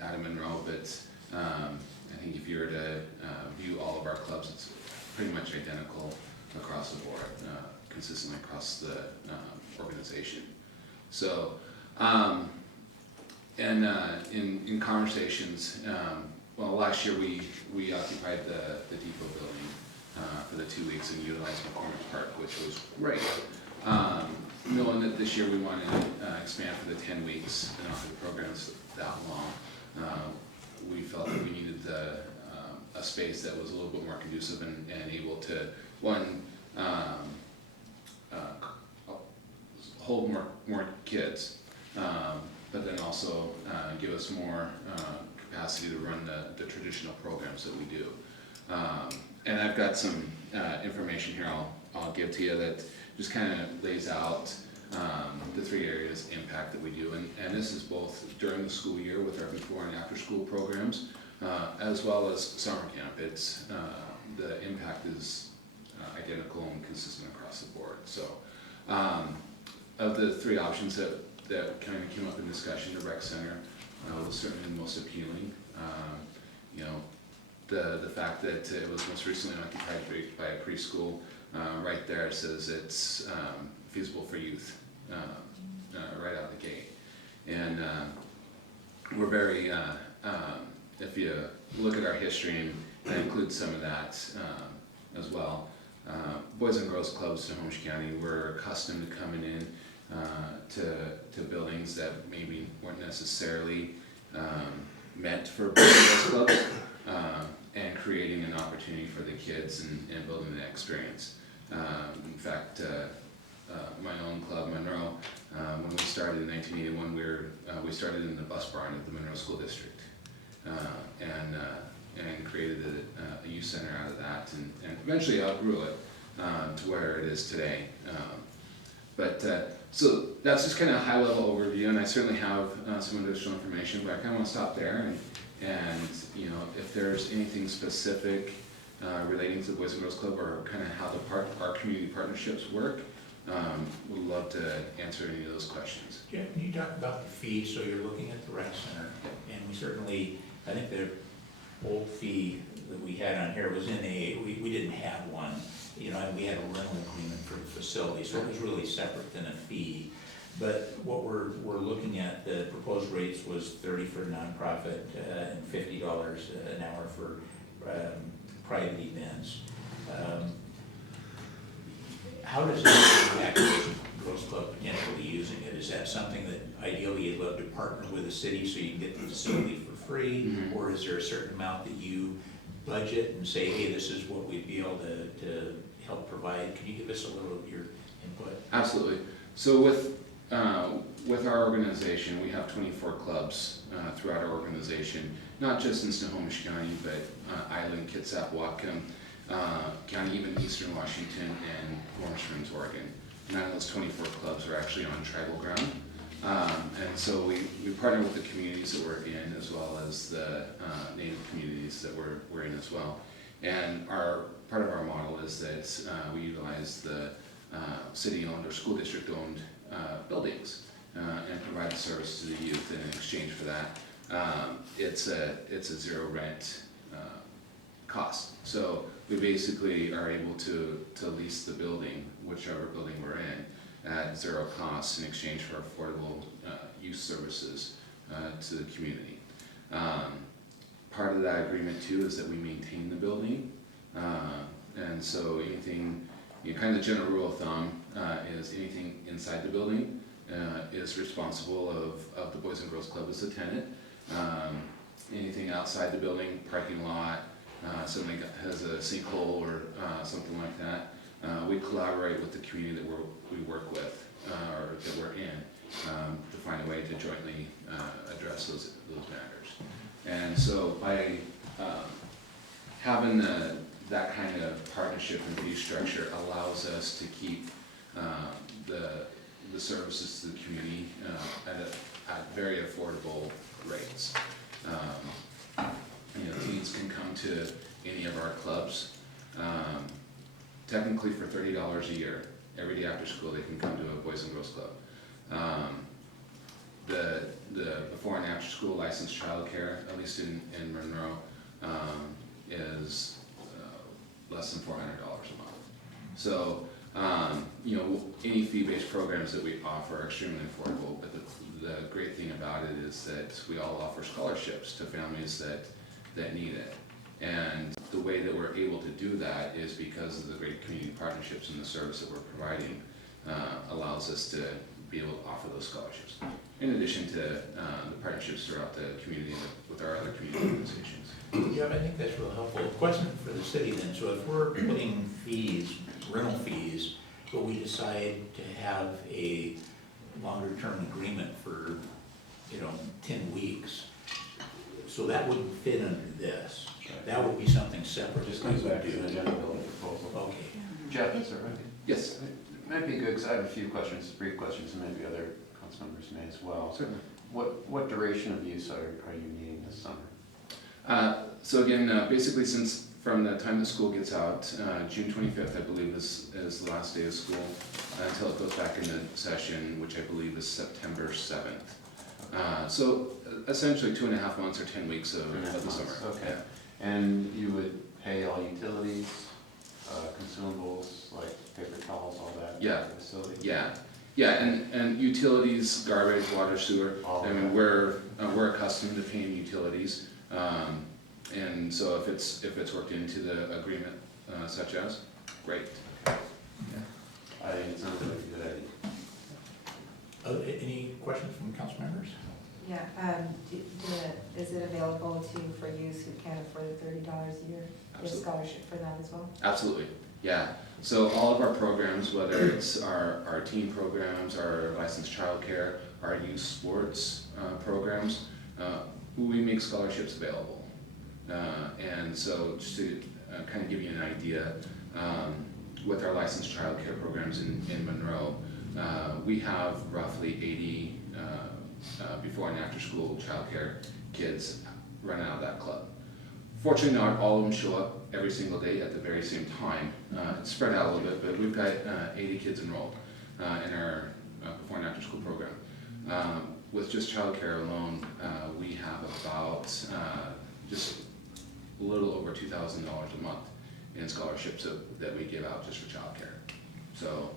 out of Monroe, but I think if you were to view all of our clubs, it's pretty much identical across the board, consistently across the organization. So, in conversations, well, last year we occupied the depot building for the 2 weeks and utilized McCormick Park, which was great. Knowing that this year we wanted to expand for the 10 weeks and offer the programs that long, we felt that we needed a space that was a little bit more conducive and able to, one, hold more kids, but then also give us more capacity to run the traditional programs that we do. And I've got some information here I'll give to you that just kind of lays out the 3 areas impact that we do. And this is both during the school year with our before and after school programs, as well as summer camp. It's the impact is identical and consistent across the board. So of the 3 options that kind of came up in discussion, the rec center was certainly the most appealing. You know, the fact that it was most recently occupied by a preschool, right there says it's feasible for youth right out of the gate. And we're very, if you look at our history, and that includes some of that as well, Boys and Girls Clubs in Snohomish County, we're accustomed to coming in to buildings that maybe weren't necessarily meant for Boys and Girls Clubs, and creating an opportunity for the kids and building that experience. In fact, my own club, Monroe, when we started in 1981, we started in the bus barn of the Monroe School District, and created a youth center out of that, and eventually outgrew it to where it is today. So that's just kind of a high-level overview, and I certainly have some additional information, but I kind of want to stop there, and you know, if there's anything specific relating to the Boys and Girls Club or kind of how our community partnerships work, would love to answer any of those questions. Jeff, can you talk about the fee? So you're looking at the rec center, and we certainly, I think the old fee that we had on here was in we didn't have one, you know, and we had a rental agreement for the facility, so it was really separate than a fee. But what we're looking at, the proposed rates was 30 for nonprofit, and $50 an hour for private events. How does that impact the Girls Club potentially using it? Is that something that ideally you'd love to partner with the city so you can get the facility for free? Mhm. Or is there a certain amount that you budget and say, hey, this is what we'd be able to help provide? Can you give us a little of your input? Absolutely. So with our organization, we have 24 clubs throughout our organization, not just in Snohomish County, but Island, Kitsap, Whatcom County, even Eastern Washington and Warm Springs, Oregon. 9 of those 24 clubs are actually on tribal ground. And so we partner with the communities that we're in, as well as the native communities that we're in as well. And part of our model is that we utilize the city-owned or school district-owned buildings and provide the service to the youth. And in exchange for that, it's a zero rent cost. So we basically are able to lease the building, whichever building we're in, at zero cost in exchange for affordable youth services to the community. Part of that agreement too is that we maintain the building, and so anything, kind of the general rule of thumb is anything inside the building is responsible of the Boys and Girls Club as a tenant. Anything outside the building, parking lot, somebody has a sinkhole or something like that, we collaborate with the community that we work with or that we're in to find a way to jointly address those matters. And so by having that kind of partnership and fee structure allows us to keep the services to the community at very affordable rates. Teens can come to any of our clubs. Technically for $30 a year, every day after school they can come to a Boys and Girls Club. The before and after school licensed childcare, at least in Monroe, is less than $400 a month. So any fee-based programs that we offer are extremely affordable, but the great thing about it is that we all offer scholarships to families that need it. And the way that we're able to do that is because of the great community partnerships and the service that we're providing allows us to be able to offer those scholarships. In addition to the partnerships throughout the community with our other community organizations. Yeah, I think that's real helpful. Question for the city then, so if we're putting fees, rental fees, but we decide to have a longer term agreement for, 10 weeks, so that wouldn't fit under this. That would be something separate. Just comes back to the general building proposal. Okay. Jeff, is that right? Yes. It might be good, because I have a few questions, brief questions, and maybe other council members may as well. Certainly. What duration of use are you needing this summer? So again, basically from the time the school gets out, June 25th, I believe, is the last day of school, until it goes back into session, which I believe is September 7th. So essentially 2.5 months or 10 weeks of the summer. Okay. And you would pay all utilities, consumables, like paper towels, all that? Yeah. For the facility? Yeah, and utilities, garbage, water, sewer. All I of mean, that. we're accustomed to paying utilities, and so if it's worked into the agreement, such as, great. I think it sounds like a good idea. Any questions from council members? Yeah, is it available for youth who can't afford the $30 a year? There's Absolutely. scholarship for that as well? Absolutely, yeah. So all of our programs, whether it's our teen programs, our licensed childcare, our youth sports programs, we make scholarships available. And so just to kind of give you an idea, with our licensed childcare programs in Monroe, we have roughly 80 before and after school childcare kids run out of that club. Fortunately, not all of them show up every single day at the very same time. It's spread out a little bit, but we've got 80 kids enrolled in our before and after school program. With just childcare alone, we have about just a little over $2,000 a month in scholarships that we give out just for childcare. So,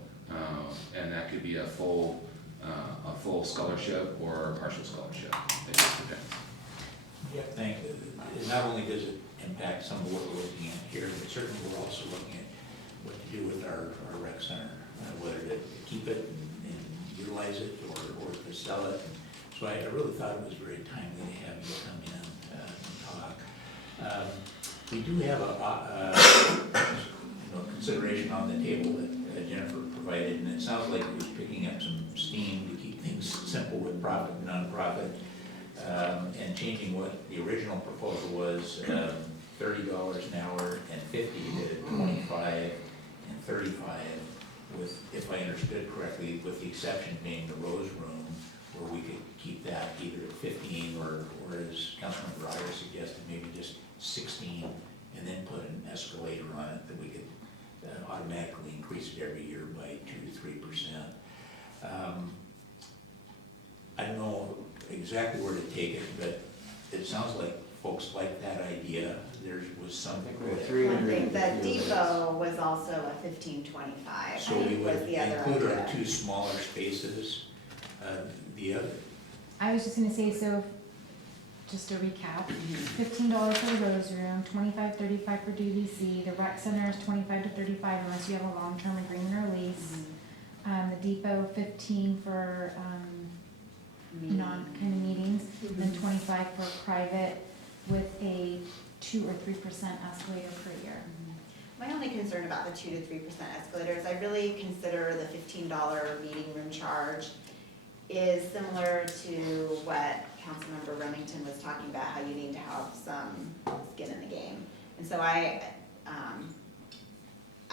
and that could be a full scholarship or a partial scholarship. It just depends. Yeah, thank you. Not only does it impact some of what we're looking at here, but certainly we're also looking at what to do with our rec center, whether to keep it and utilize it or to sell it. So I really thought it was very timely to have you come in and talk. We do have a consideration on the table that Jennifer provided, and it sounds like it was picking up some steam to keep things simple with profit and nonprofit. And changing what the original proposal was, $30 an hour and 50 to 25 and 35, with, if I understood correctly, with the exception being the Rose Room, where we could keep that either at 15 or as Councilman Breyer suggested, maybe just 16, and then put an escalator on it that we could automatically increase it every year by 2 to 3%. I don't know exactly where to take it, but it sounds like folks like that idea. There was something. I think the depot was also a 1525. So we would include our 2 smaller spaces. The other, I was just gonna say, so, just to recap, $15 for the Rose Room, $25-35 for DVC, the rec center is $25 to $35 unless you have a long-term agreement or lease. The depot, 15 for, kind of meetings, and then 25 for private with a 2 or 3% escalator per year. My only concern about the 2 to 3% escalators, I really consider the $15 meeting room charge is similar to what Councilmember Remington was talking about, how you need to have some skin in the game. And so I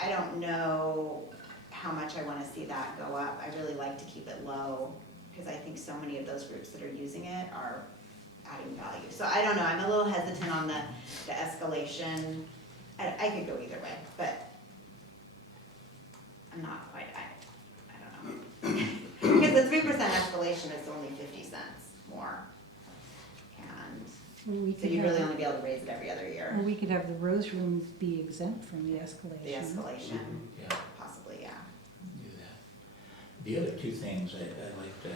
don't know how much I want to see that go up. I really like to keep it low, because I think so many of those groups that are using it are adding value. So I don't know, I'm a little hesitant on the escalation. I could go either way, but I'm not quite, I don't know. Because the 3% escalation is only 50 cents more. And so you'd really only be able to raise it every other year. Or we could have the Rose Room be exempt from the escalation. The escalation, yeah, possibly, yeah. do that. The other 2 things I like to,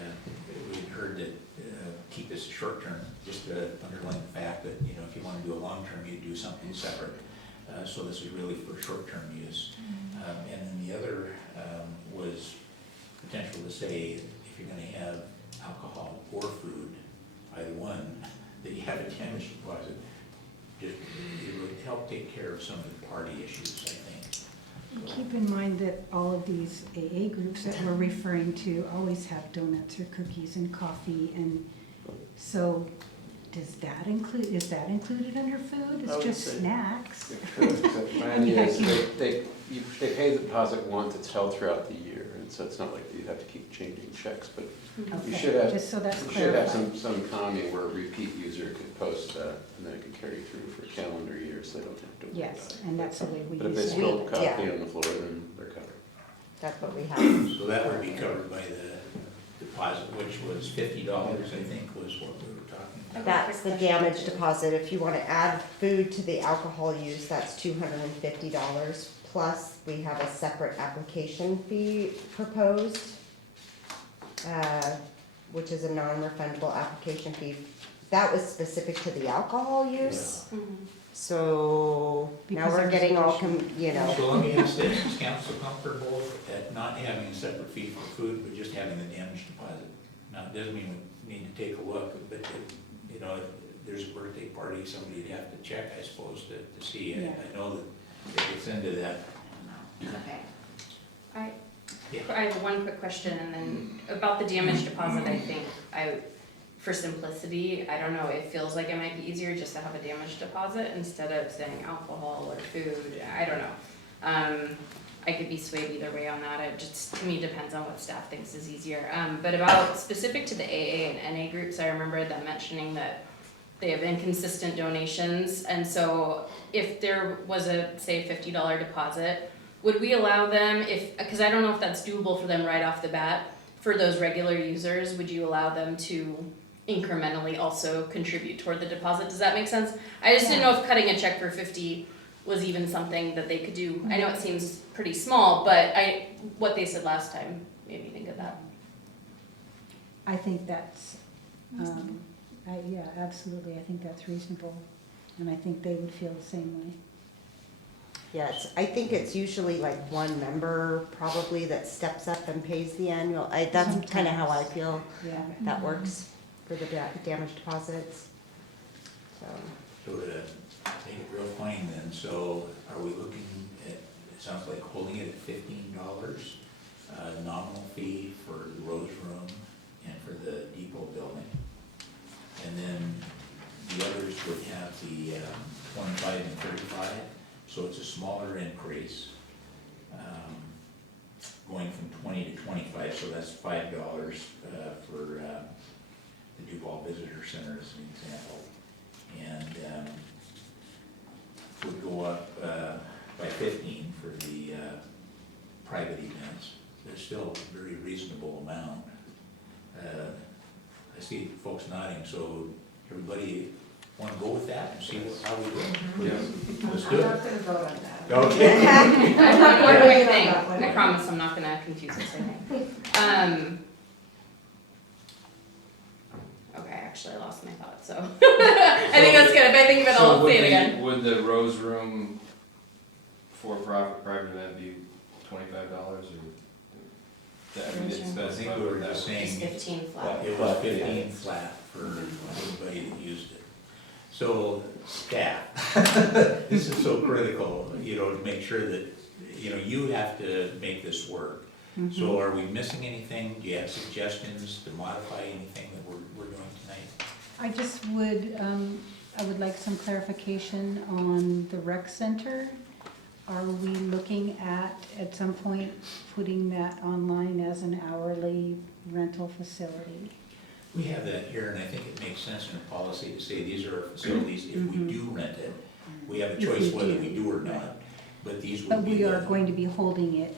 we had heard that keep this short term, just to underline the fact that, you know, if you want to do a long term, you do something separate. So this is really for short term use. And then the other was potential to say, if you're going to have alcohol or food, either one, that you have a damage deposit, just, it would help take care of some of the party issues, I think. Keep in mind that all of these AA groups that we're referring to always have donuts or cookies and coffee, and so does that include, is that included under food? It's just snacks. It could, except my idea is they pay the deposit once, it's held throughout the year, and so it's not like you have to keep changing checks, but you Okay, should have, just so that's you should have clarified. some economy where a repeat user could post, and then it could carry through for calendar years, so they don't have to worry about it. Yes, and that's the way we But if they use it. spill We- coffee yeah. on the floor, then they're covered. That's what we have. So that would be covered by the deposit, which was $50, I think, was what we were talking about. That's the damage deposit. If you want to add food to the alcohol use, that's $250. Plus, we have a separate application fee proposed, which is a non-refundable application fee. That was specific to the alcohol use. So now Because we're there's getting all, additional- So let me ask this, is council comfortable at not having a separate fee for food, but just having the damage deposit? Now, it doesn't mean we need to take a look, but, you know, if there's a birthday party, somebody'd have to check, I suppose, to see. And I know that it gets into that. Okay. I have one quick question, and then about the damage deposit, I think for simplicity, I don't know, it feels like it might be easier just to have a damage deposit instead of saying alcohol or food, I don't know. I could be swayed either way on that, it just, to me, depends on what staff thinks is easier. But about, specific to the AA and NA groups, I remember them mentioning that they have inconsistent donations, and so if there was a, say, $50 deposit, would we allow them because I don't know if that's doable for them right off the bat, for those regular users, would you allow them to incrementally also contribute toward the deposit? Does that make sense? I just didn't know if cutting a check for 50 was even something that they could do. I know it seems pretty small, but what they said last time made me think of that. I think that's, yeah, absolutely, I think that's reasonable, and I think they would feel the same way. Yes, I think it's usually like one member probably that steps up and pays the annual. That's kind of how I feel Yeah. that works for the damage deposits. So, So to make it real plain then, so are we looking at, it sounds like holding it at $15, nominal fee for the Rose Room and for the depot building? And then the others would have the 25 and 35, so it's a smaller increase, going from 20 to 25, so that's $5 for the Duval Visitor Center as an example. And would go up by 15 for the private events. There's still a very reasonable amount. I see folks nodding, so everybody want to go with that and see how we do? Yes. Let's I'm do not it. gonna vote on that. Okay. I'm not We're one waiting quick on thing. that one. I promise I'm not gonna confuse this, I think. Okay, actually I lost my thought, so. I think that's good. If I think of it, So I'll would say it the- again. Would the Rose Room for-profit private event be $25 or? That we didn't I think specify we were what that just was. It's saying 15 flat. it was 15 flat for everybody that used it. So staff, this is so critical, to make sure that, you have to make this work. So are we missing anything? Do you have suggestions to modify anything that we're doing tonight? I just would, I would like some clarification on the rec center. Are we looking at some point, putting that online as an hourly rental facility? We have that here, and I think it makes sense in a policy to say these are our facilities, if we do rent it, we have a If choice we whether do, we do or right. not, but these But would be we are the. going to be holding it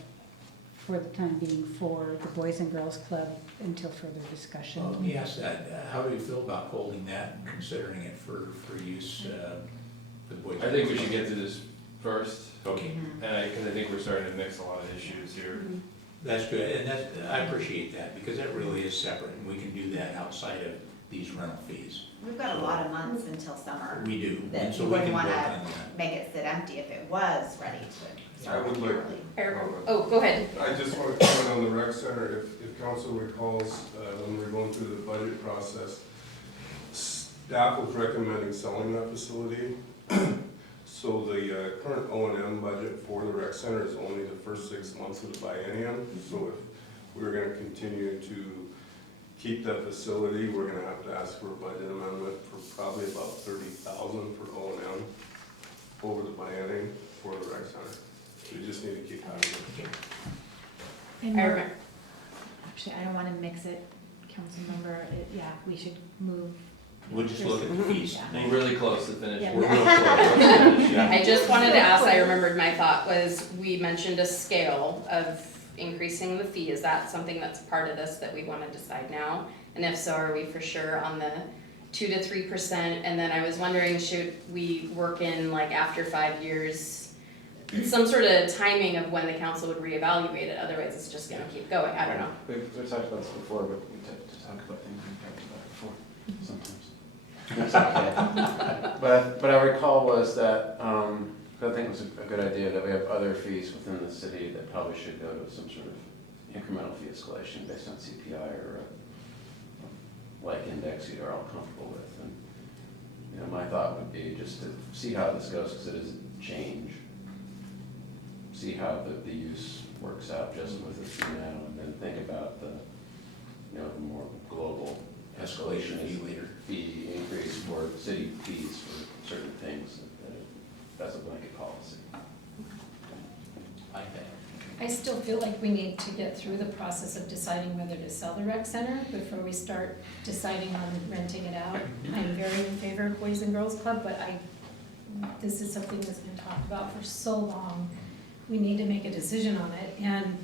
for the time being for the Boys and Girls Club until further discussion. Well, let me ask that, how do you feel about holding that and considering it for use for the boys? I think we should get to this first, Okay, and because I think we're starting to mix a lot of issues here. that's good, and I appreciate that, because that really is separate, and we can do that outside of these rental fees. We've got a lot of months until summer. We do, and That so you we wouldn't can work wanna on that. make it sit empty if it was ready to start I would working like- early. Oh, go ahead. I just want to comment on the rec center, if council recalls, when we were going through the budget process, staff was recommending selling that facility. So the current O&M budget for the rec center is only the first 6 months of the biennium. So if we were gonna continue to keep that facility, we're gonna have to ask for a budget amendment for probably about $30,000 for O&M over the biennium for the rec center. We just need to keep that in mind. And I we're- remember, Actually, I don't wanna mix it, council member, yeah, we should move. We'll just look at the fees. Yeah. We're really close to finish. Yeah. We're real close. Let's finish, yeah. I just wanted to ask, I remembered my thought was, we mentioned a scale of increasing the fee. Is that something that's part of this that we wanna decide now? And if so, are we for sure on the 2 to 3%? And then I was wondering, should we work in like after 5 years, some sort of timing of when the council would reevaluate it, otherwise it's just gonna keep going, I don't know. We've talked about this before, but we tend to talk about things we've talked about before, sometimes. But what I recall was that, I think it was a good idea that we have other fees within the city that probably should go to some sort of incremental fee escalation based on CPI or like index you are all comfortable with. And, my thought would be just to see how this goes, because it is a change. See how the use works out just with the fee now, and then think about the, the more global Escalation fee later. fee increase for city fees for certain things, that's a blanket policy. Like that. I still feel like we need to get through the process of deciding whether to sell the rec center before we start deciding on renting it out. I'm very in favor for Boys and Girls Club, but this is something that's been talked about for so long. We need to make a decision on it, and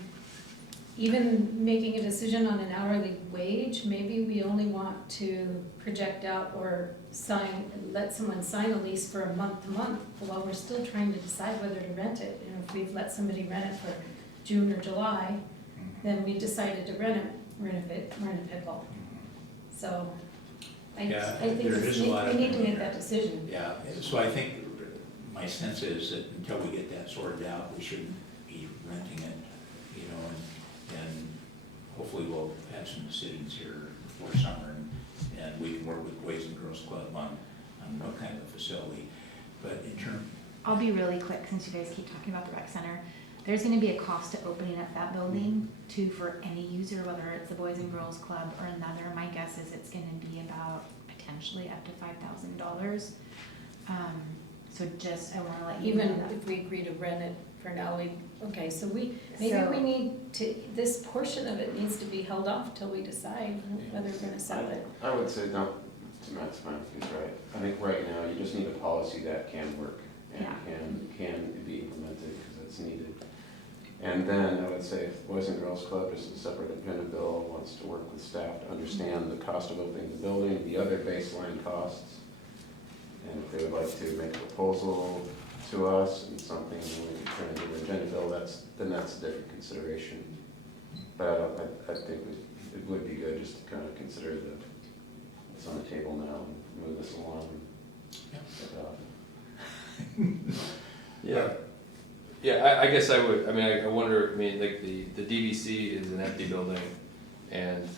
even making a decision on an hourly wage, maybe we only want to project out or let someone sign a lease for a month to month while we're still trying to decide whether to rent it. And if we've let somebody rent it for June or July, then we decided to rent it, we're in a pickle. So I Yeah, think there is a lot of we need to things make there. that decision. Yeah, so I think my sense is that until we get that sorted out, we shouldn't be renting it, you know, and hopefully we'll have some decisions here before summer, and we can work with Boys and Girls Club on what kind of facility. But in terms, I'll be really quick since you guys keep talking about the rec center. There's gonna be a cost to opening up that building too for any user, whether it's the Boys and Girls Club or another. My guess is it's gonna be about potentially up to $5,000. So just, I wanna let you know Even that. if we agree to rent it for now, maybe So- we need to, this portion of it needs to be held off till we decide whether we're gonna sell it. I would say, no, to Matt's point, he's right. I think right now, you just need a policy that can work and Yeah. can be implemented because it's needed. And then I would say if Boys and Girls Club, just a separate independent bill, wants to work with staff to understand the cost of opening the building, the other baseline costs, and if they would like to make a proposal to us and something we can turn into an agenda bill, then that's a different consideration. But I think it would be good just to kind of consider it's on the table now and move this along. Yeah. Yeah, I guess I would, I wonder, like the DVC is an empty building and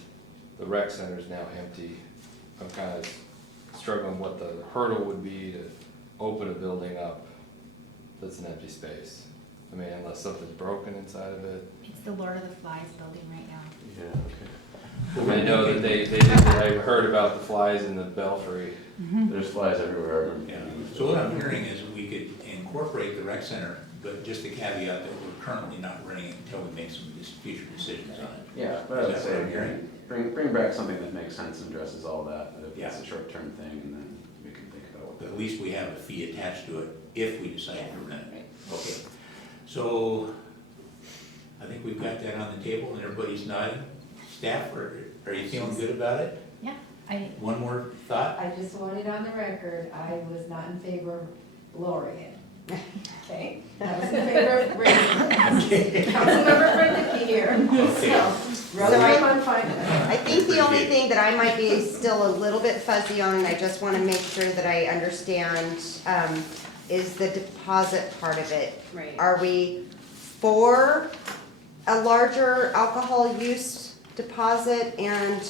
the rec center is now empty. I'm kind of struggling what the hurdle would be to open a building up that's an empty space. Unless something's broken inside of it. It's the Lord of the Flies building right now. Yeah, okay. I know that I heard about the flies in the belfry. There's flies everywhere. yeah, so what I'm hearing is we could incorporate the rec center, but just the caveat that we're currently not renting it until we make some future decisions on it. Yeah, but I would Is that what I'm say, hearing? bring back something that makes sense and addresses all that. If it's Yeah. a short-term thing, and then we can think about what But at least we have a fee attached to it if we decide to rent it. Okay, so I think we've got that on the table and everybody's nodding. Staff, are you feeling good about it? Yeah, One more thought? I just want it on the record, I was not in favor of lowering it. Okay? I was in favor of raising it. Councilmember Brennicky here. Okay. So, I'm fine with it. I think the only thing that I might be still a little bit fuzzy on, and I just want to make sure that I understand, is the deposit part of it. Right. Are we for a larger alcohol use deposit and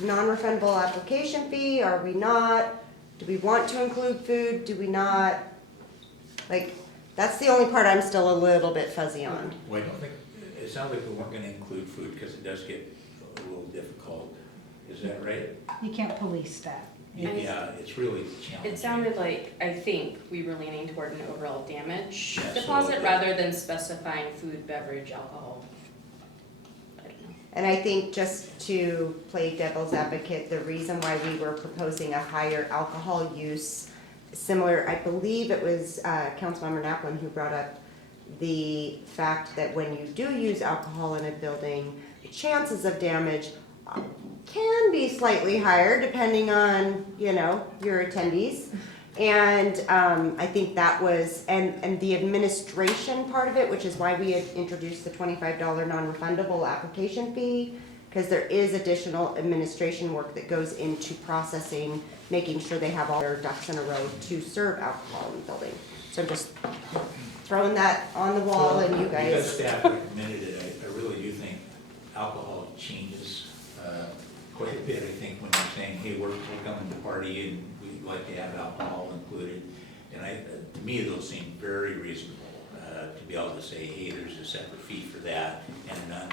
non-refundable application fee? Are we not? Do we want to include food? Do we not? Like, that's the only part I'm still a little bit fuzzy on. Well, I don't think, it sounds like we weren't gonna include food because it does get a little difficult. Is that right? You can't police that. Yeah, it's really challenging. It sounded like, I think we were leaning toward an overall damage Absolutely. deposit rather than specifying food, beverage, alcohol. I don't know. And I think just to play devil's advocate, the reason why we were proposing a higher alcohol use, similar, I believe it was Councilmember Naplin who brought up the fact that when you do use alcohol in a building, the chances of damage can be slightly higher depending on, your attendees. And I think that was, and the administration part of it, which is why we had introduced the $25 non-refundable application fee, because there is additional administration work that goes into processing, making sure they have all their ducks in a row to serve alcohol in the building. So I'm just throwing that on the wall and you Because guys. staff recommended it, I really do think alcohol changes quite a bit. I think when you're saying, hey, we're coming to party and we'd like to have alcohol included. And to me, those seem very reasonable to be able to say, hey, there's a separate fee for that and a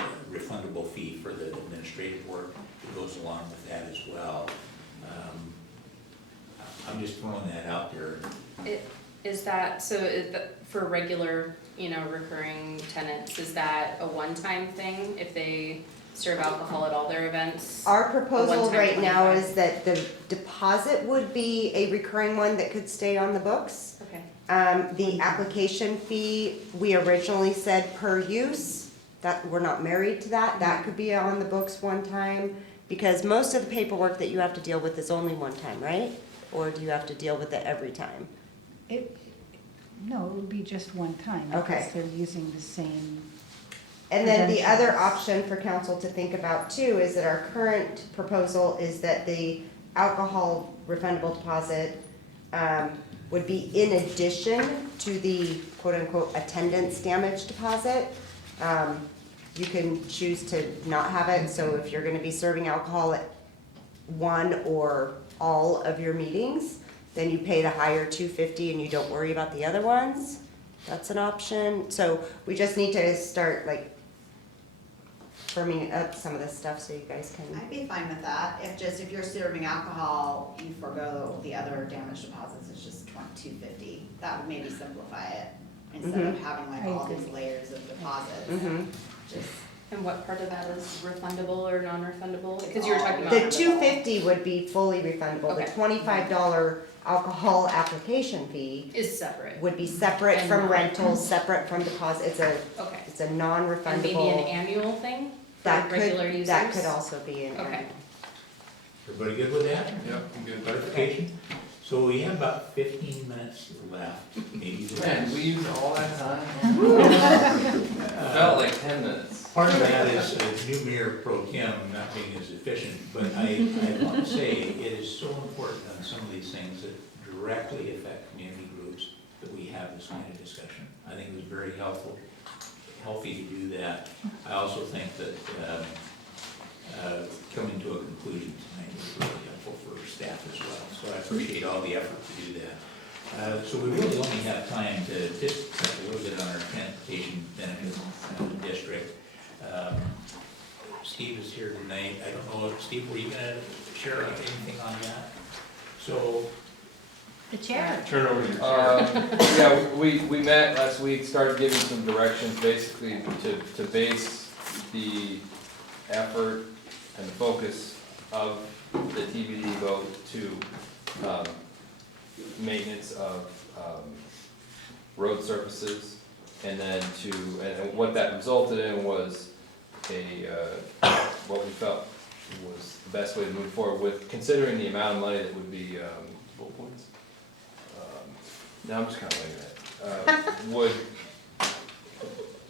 non-refundable fee for the administrative work that goes along with that as well. I'm just throwing that out there. Is that, for regular, recurring tenants, is that a one-time thing if they serve alcohol at all their events? Our proposal one-time right now 25. is that the deposit would be a recurring one that could stay on the books. Okay, The application fee, we originally said per use, that, we're not married to that, that could be on the books one time, because most of the paperwork that you have to deal with is only one time, right? Or do you have to deal with it every time? No, it would be just one time, Okay. because they're using the same, And then the other Credentials. option for council to think about too is that our current proposal is that the alcohol refundable deposit would be in addition to the quote-unquote attendance damage deposit. You can choose to not have it, so if you're gonna be serving alcohol at one or all of your meetings, then you pay the higher $250 and you don't worry about the other ones. That's an option. So we just need to start like firming up some of this stuff so you guys can. I'd be fine with that, if you're serving alcohol, you forego the other damage deposits, it's just $250. That would maybe simplify it, instead of having like I all agree. these layers of deposits. Mhm. Just, and what part of that is refundable or non-refundable? Because you were talking about. The $250 would be fully refundable. The Okay. $25 alcohol application fee Is separate, would be separate And from non- rentals, separate from deposit. It's a okay. And maybe an non-refundable. annual thing That for regular could, users? that could also be an Okay. annual. Everybody good with that? Yep, I'm good. Clarification? So we have about 15 minutes left, maybe. Man, we used all that time? Uh, Felt like 10 minutes. Part of that is new mayor pro tem not being as efficient, but I want to say it is so important on some of these things that directly affect community groups that we have this kind of discussion. I think it was very healthy to do that. I also think that coming to a conclusion tonight was really helpful for staff as well. So I appreciate all the effort to do that. So we really only have time to just touch a little bit on our transportation benefit district. Steve is here tonight. I don't know, Steve, were you gonna share anything on that? So, The chair. Turn over your chair. Yeah, we met last week, started giving some directions, basically to base the effort and focus of the TBD vote to maintenance of road surfaces, and then and what that resulted in was what we felt was the best way to move forward with, considering the amount of money that would be, bullet points? No, I'm just kind of winging it.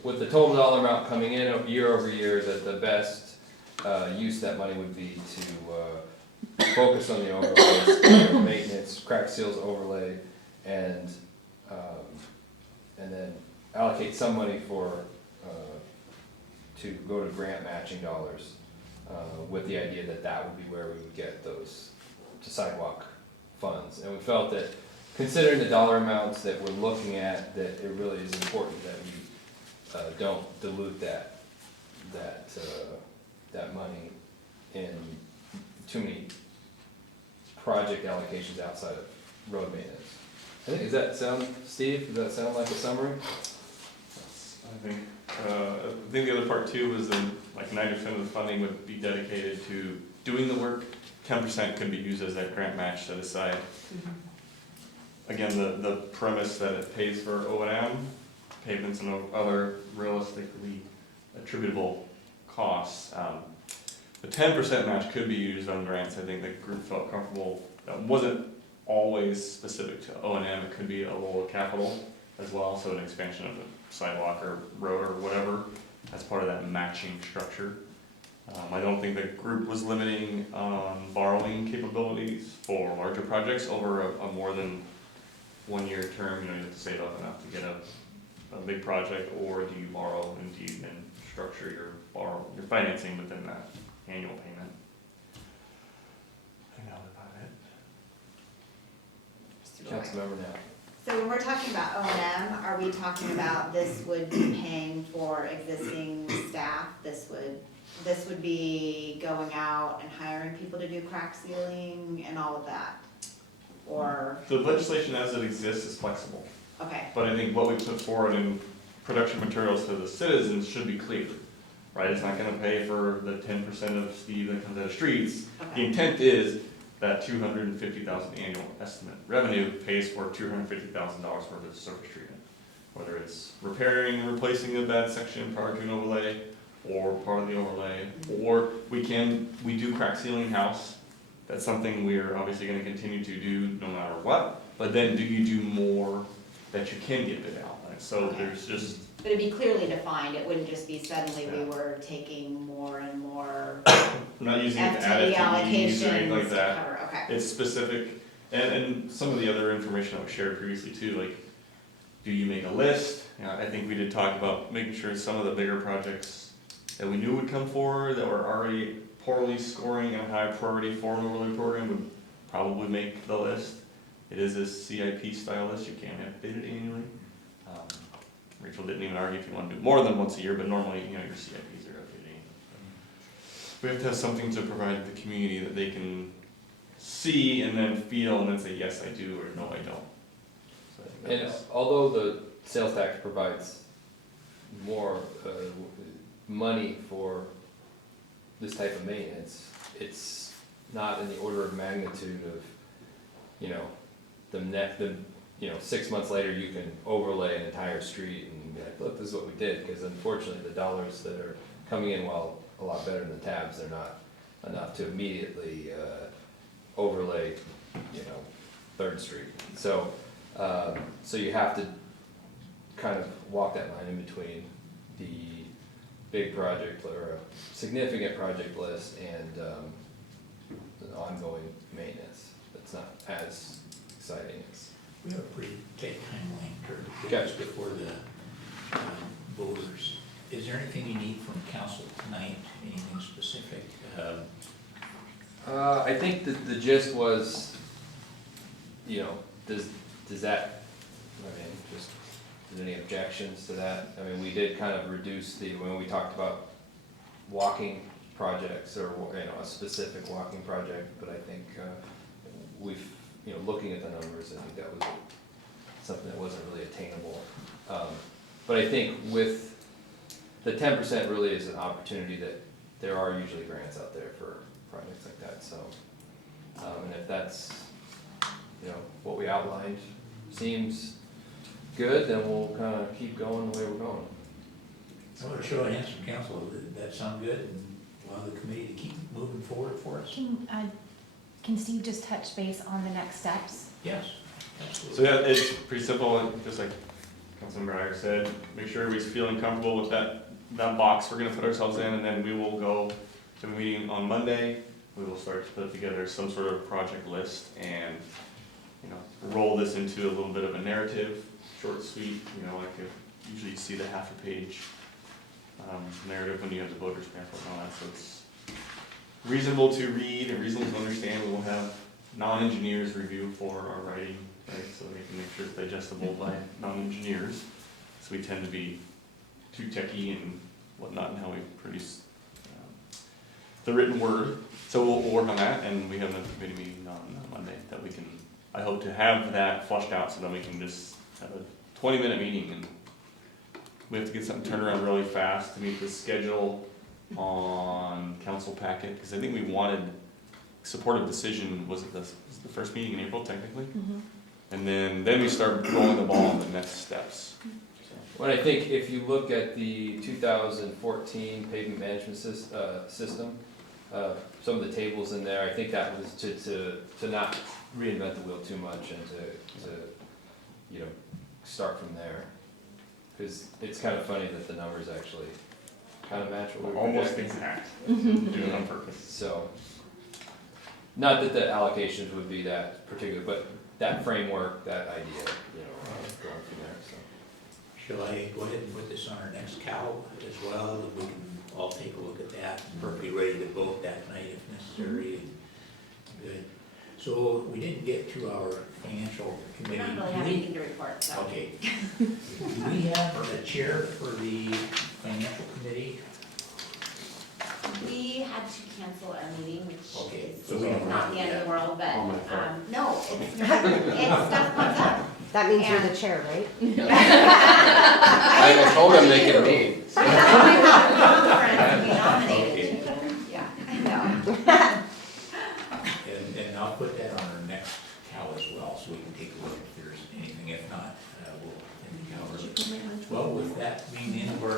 With the total dollar amount coming in year over year, that the best use of that money would be to focus on the overlays, maintenance, crack seals overlay, and then allocate some money to go to grant matching dollars, with the idea that that would be where we would get those to sidewalk funds. And we felt that, considering the dollar amounts that we're looking at, that it really is important that we don't dilute that money in too many project allocations outside of road maintenance. I think, Steve, does that sound like a summary? I think the other part too was then like 90% of the funding would be dedicated to doing the work. 10% could be used as that grant match set aside. Again, the premise that it pays for O&M, payments and other realistically attributable costs. The 10% match could be used on grants. I think the group felt comfortable. That wasn't always specific to O&M. It could be a little capital as well, so an expansion of the sidewalk or road or whatever as part of that matching structure. I don't think the group was limiting borrowing capabilities for larger projects over a more than 1 year term. You know, you have to save up enough to get a big project, or do you borrow and do you then structure your financing within that annual payment? I think that was about it. Councilmember now. So when we're talking about O&M, are we talking about this would be paying for existing staff? This would be going out and hiring people to do crack sealing and all of that? Or, The legislation as it exists is flexible, okay, but I think what we put forward in production materials to the citizens should be clear. right? It's not gonna pay for the 10% of Steve that comes out of streets. The Okay. intent is that $250,000 annual estimate revenue pays for $250,000 worth of surface treatment. Whether it's repairing, replacing a bad section prior to an overlay, or part of the overlay, or we do crack sealing house. That's something we're obviously gonna continue to do no matter what, but then do you do more that you can get bid out? Like, so Okay. there's just, But it'd be clearly defined, it wouldn't just be suddenly we were taking more and more we're not using it to add FTE FTEs or allocations anything like to that. cover, okay. It's specific, and some of the other information that was shared previously too, like, do you make a list? You know, I think we did talk about making sure some of the bigger projects that we knew would come forward, that were already poorly scoring and high priority for an overlay program would probably make the list. It is a CIP style list, you can't update it annually. Rachel didn't even argue if you want to do more than once a year, but normally, you know, your CIPs are updating. We have to have something to provide the community that they can see and then feel and then say, yes, I do, or no, I don't. So I think that And was- although the sales tax provides more money for this type of maintenance, it's not in the order of magnitude of, you know, you know, 6 months later, you can overlay an entire street and be like, look, this is what we did, because unfortunately, the dollars that are coming in, while a lot better than the tabs, they're not enough to immediately overlay, you know, Third Street. So, so you have to kind of walk that line in between the big project or a significant project list and the ongoing maintenance. That's not as exciting as. We have a pretty tight timeline to Okay. just before the voters. Is there anything you need from council tonight, anything specific? I think that the gist was, you know, does that, I mean, just, is there any objections to that? I mean, we did kind of reduce when we talked about walking projects or, you know, a specific walking project, but I think we've, you know, looking at the numbers, I think that was something that wasn't really attainable. But I think with the 10% really is an opportunity that there are usually grants out there for projects like that, so. And if that's, you know, what we outlined seems good, then we'll kind of keep going the way we're going. I want to show of hands from council, that sound good, and allow the committee to keep moving forward for us? Can Steve just touch base on the next steps? Yes, So absolutely. yeah, it's pretty simple, and just like Councilmember Iyer said, make sure everybody's feeling comfortable with that box we're gonna put ourselves in, and then we will go to a meeting on Monday. We will start to put together some sort of project list and, you know, roll this into a little bit of a narrative, short, sweet, you know, like usually you see the half a page narrative when you have the voters pamphlet and all that, so it's reasonable to read and reasonable to understand. We will have non-engineers review for our writing, right, so we can make sure it's digestible by non-engineers. So we tend to be too techy and whatnot in how we produce the written word. So we'll work on that, and we have a committee meeting on Monday that we can, I hope to have that flushed out so that we can just have a 20-minute meeting, and we have to get something turned around really fast to meet the schedule on council packet, because I think we wanted supportive decision, was the first meeting in April technically? Mm-hmm. And then we start rolling the ball on the next steps. Well, I think if you look at the 2014 pavement management system, some of the tables in there, I think that was to not reinvent the wheel too much and to you know, start from there. Because it's kind of funny that the numbers actually kind of match what we were Almost projecting. exact, doing it on purpose. So, not that the allocations would be that particular, but that framework, that idea, you know, going from there, so. Shall I go ahead and put this on our next cow as well, and we can all take a look at that, and be ready to vote that night if necessary? Good. So we didn't get to our financial We committee. don't really Do have we- anything to report, so. Okay. Do we have a chair for the financial committee? We had to cancel our meeting, which Okay, is so we don't not have the end of that. the world, but, Oh, my fault. no, it's stuff comes up. That means you're the And- chair, right? I told them they could meet. And then we have a conference, we nominated. Yeah, I know. And I'll put that on our next cow as well, so we can take a look if there's anything. If not, we'll end the cow early. Well, with that being the end of our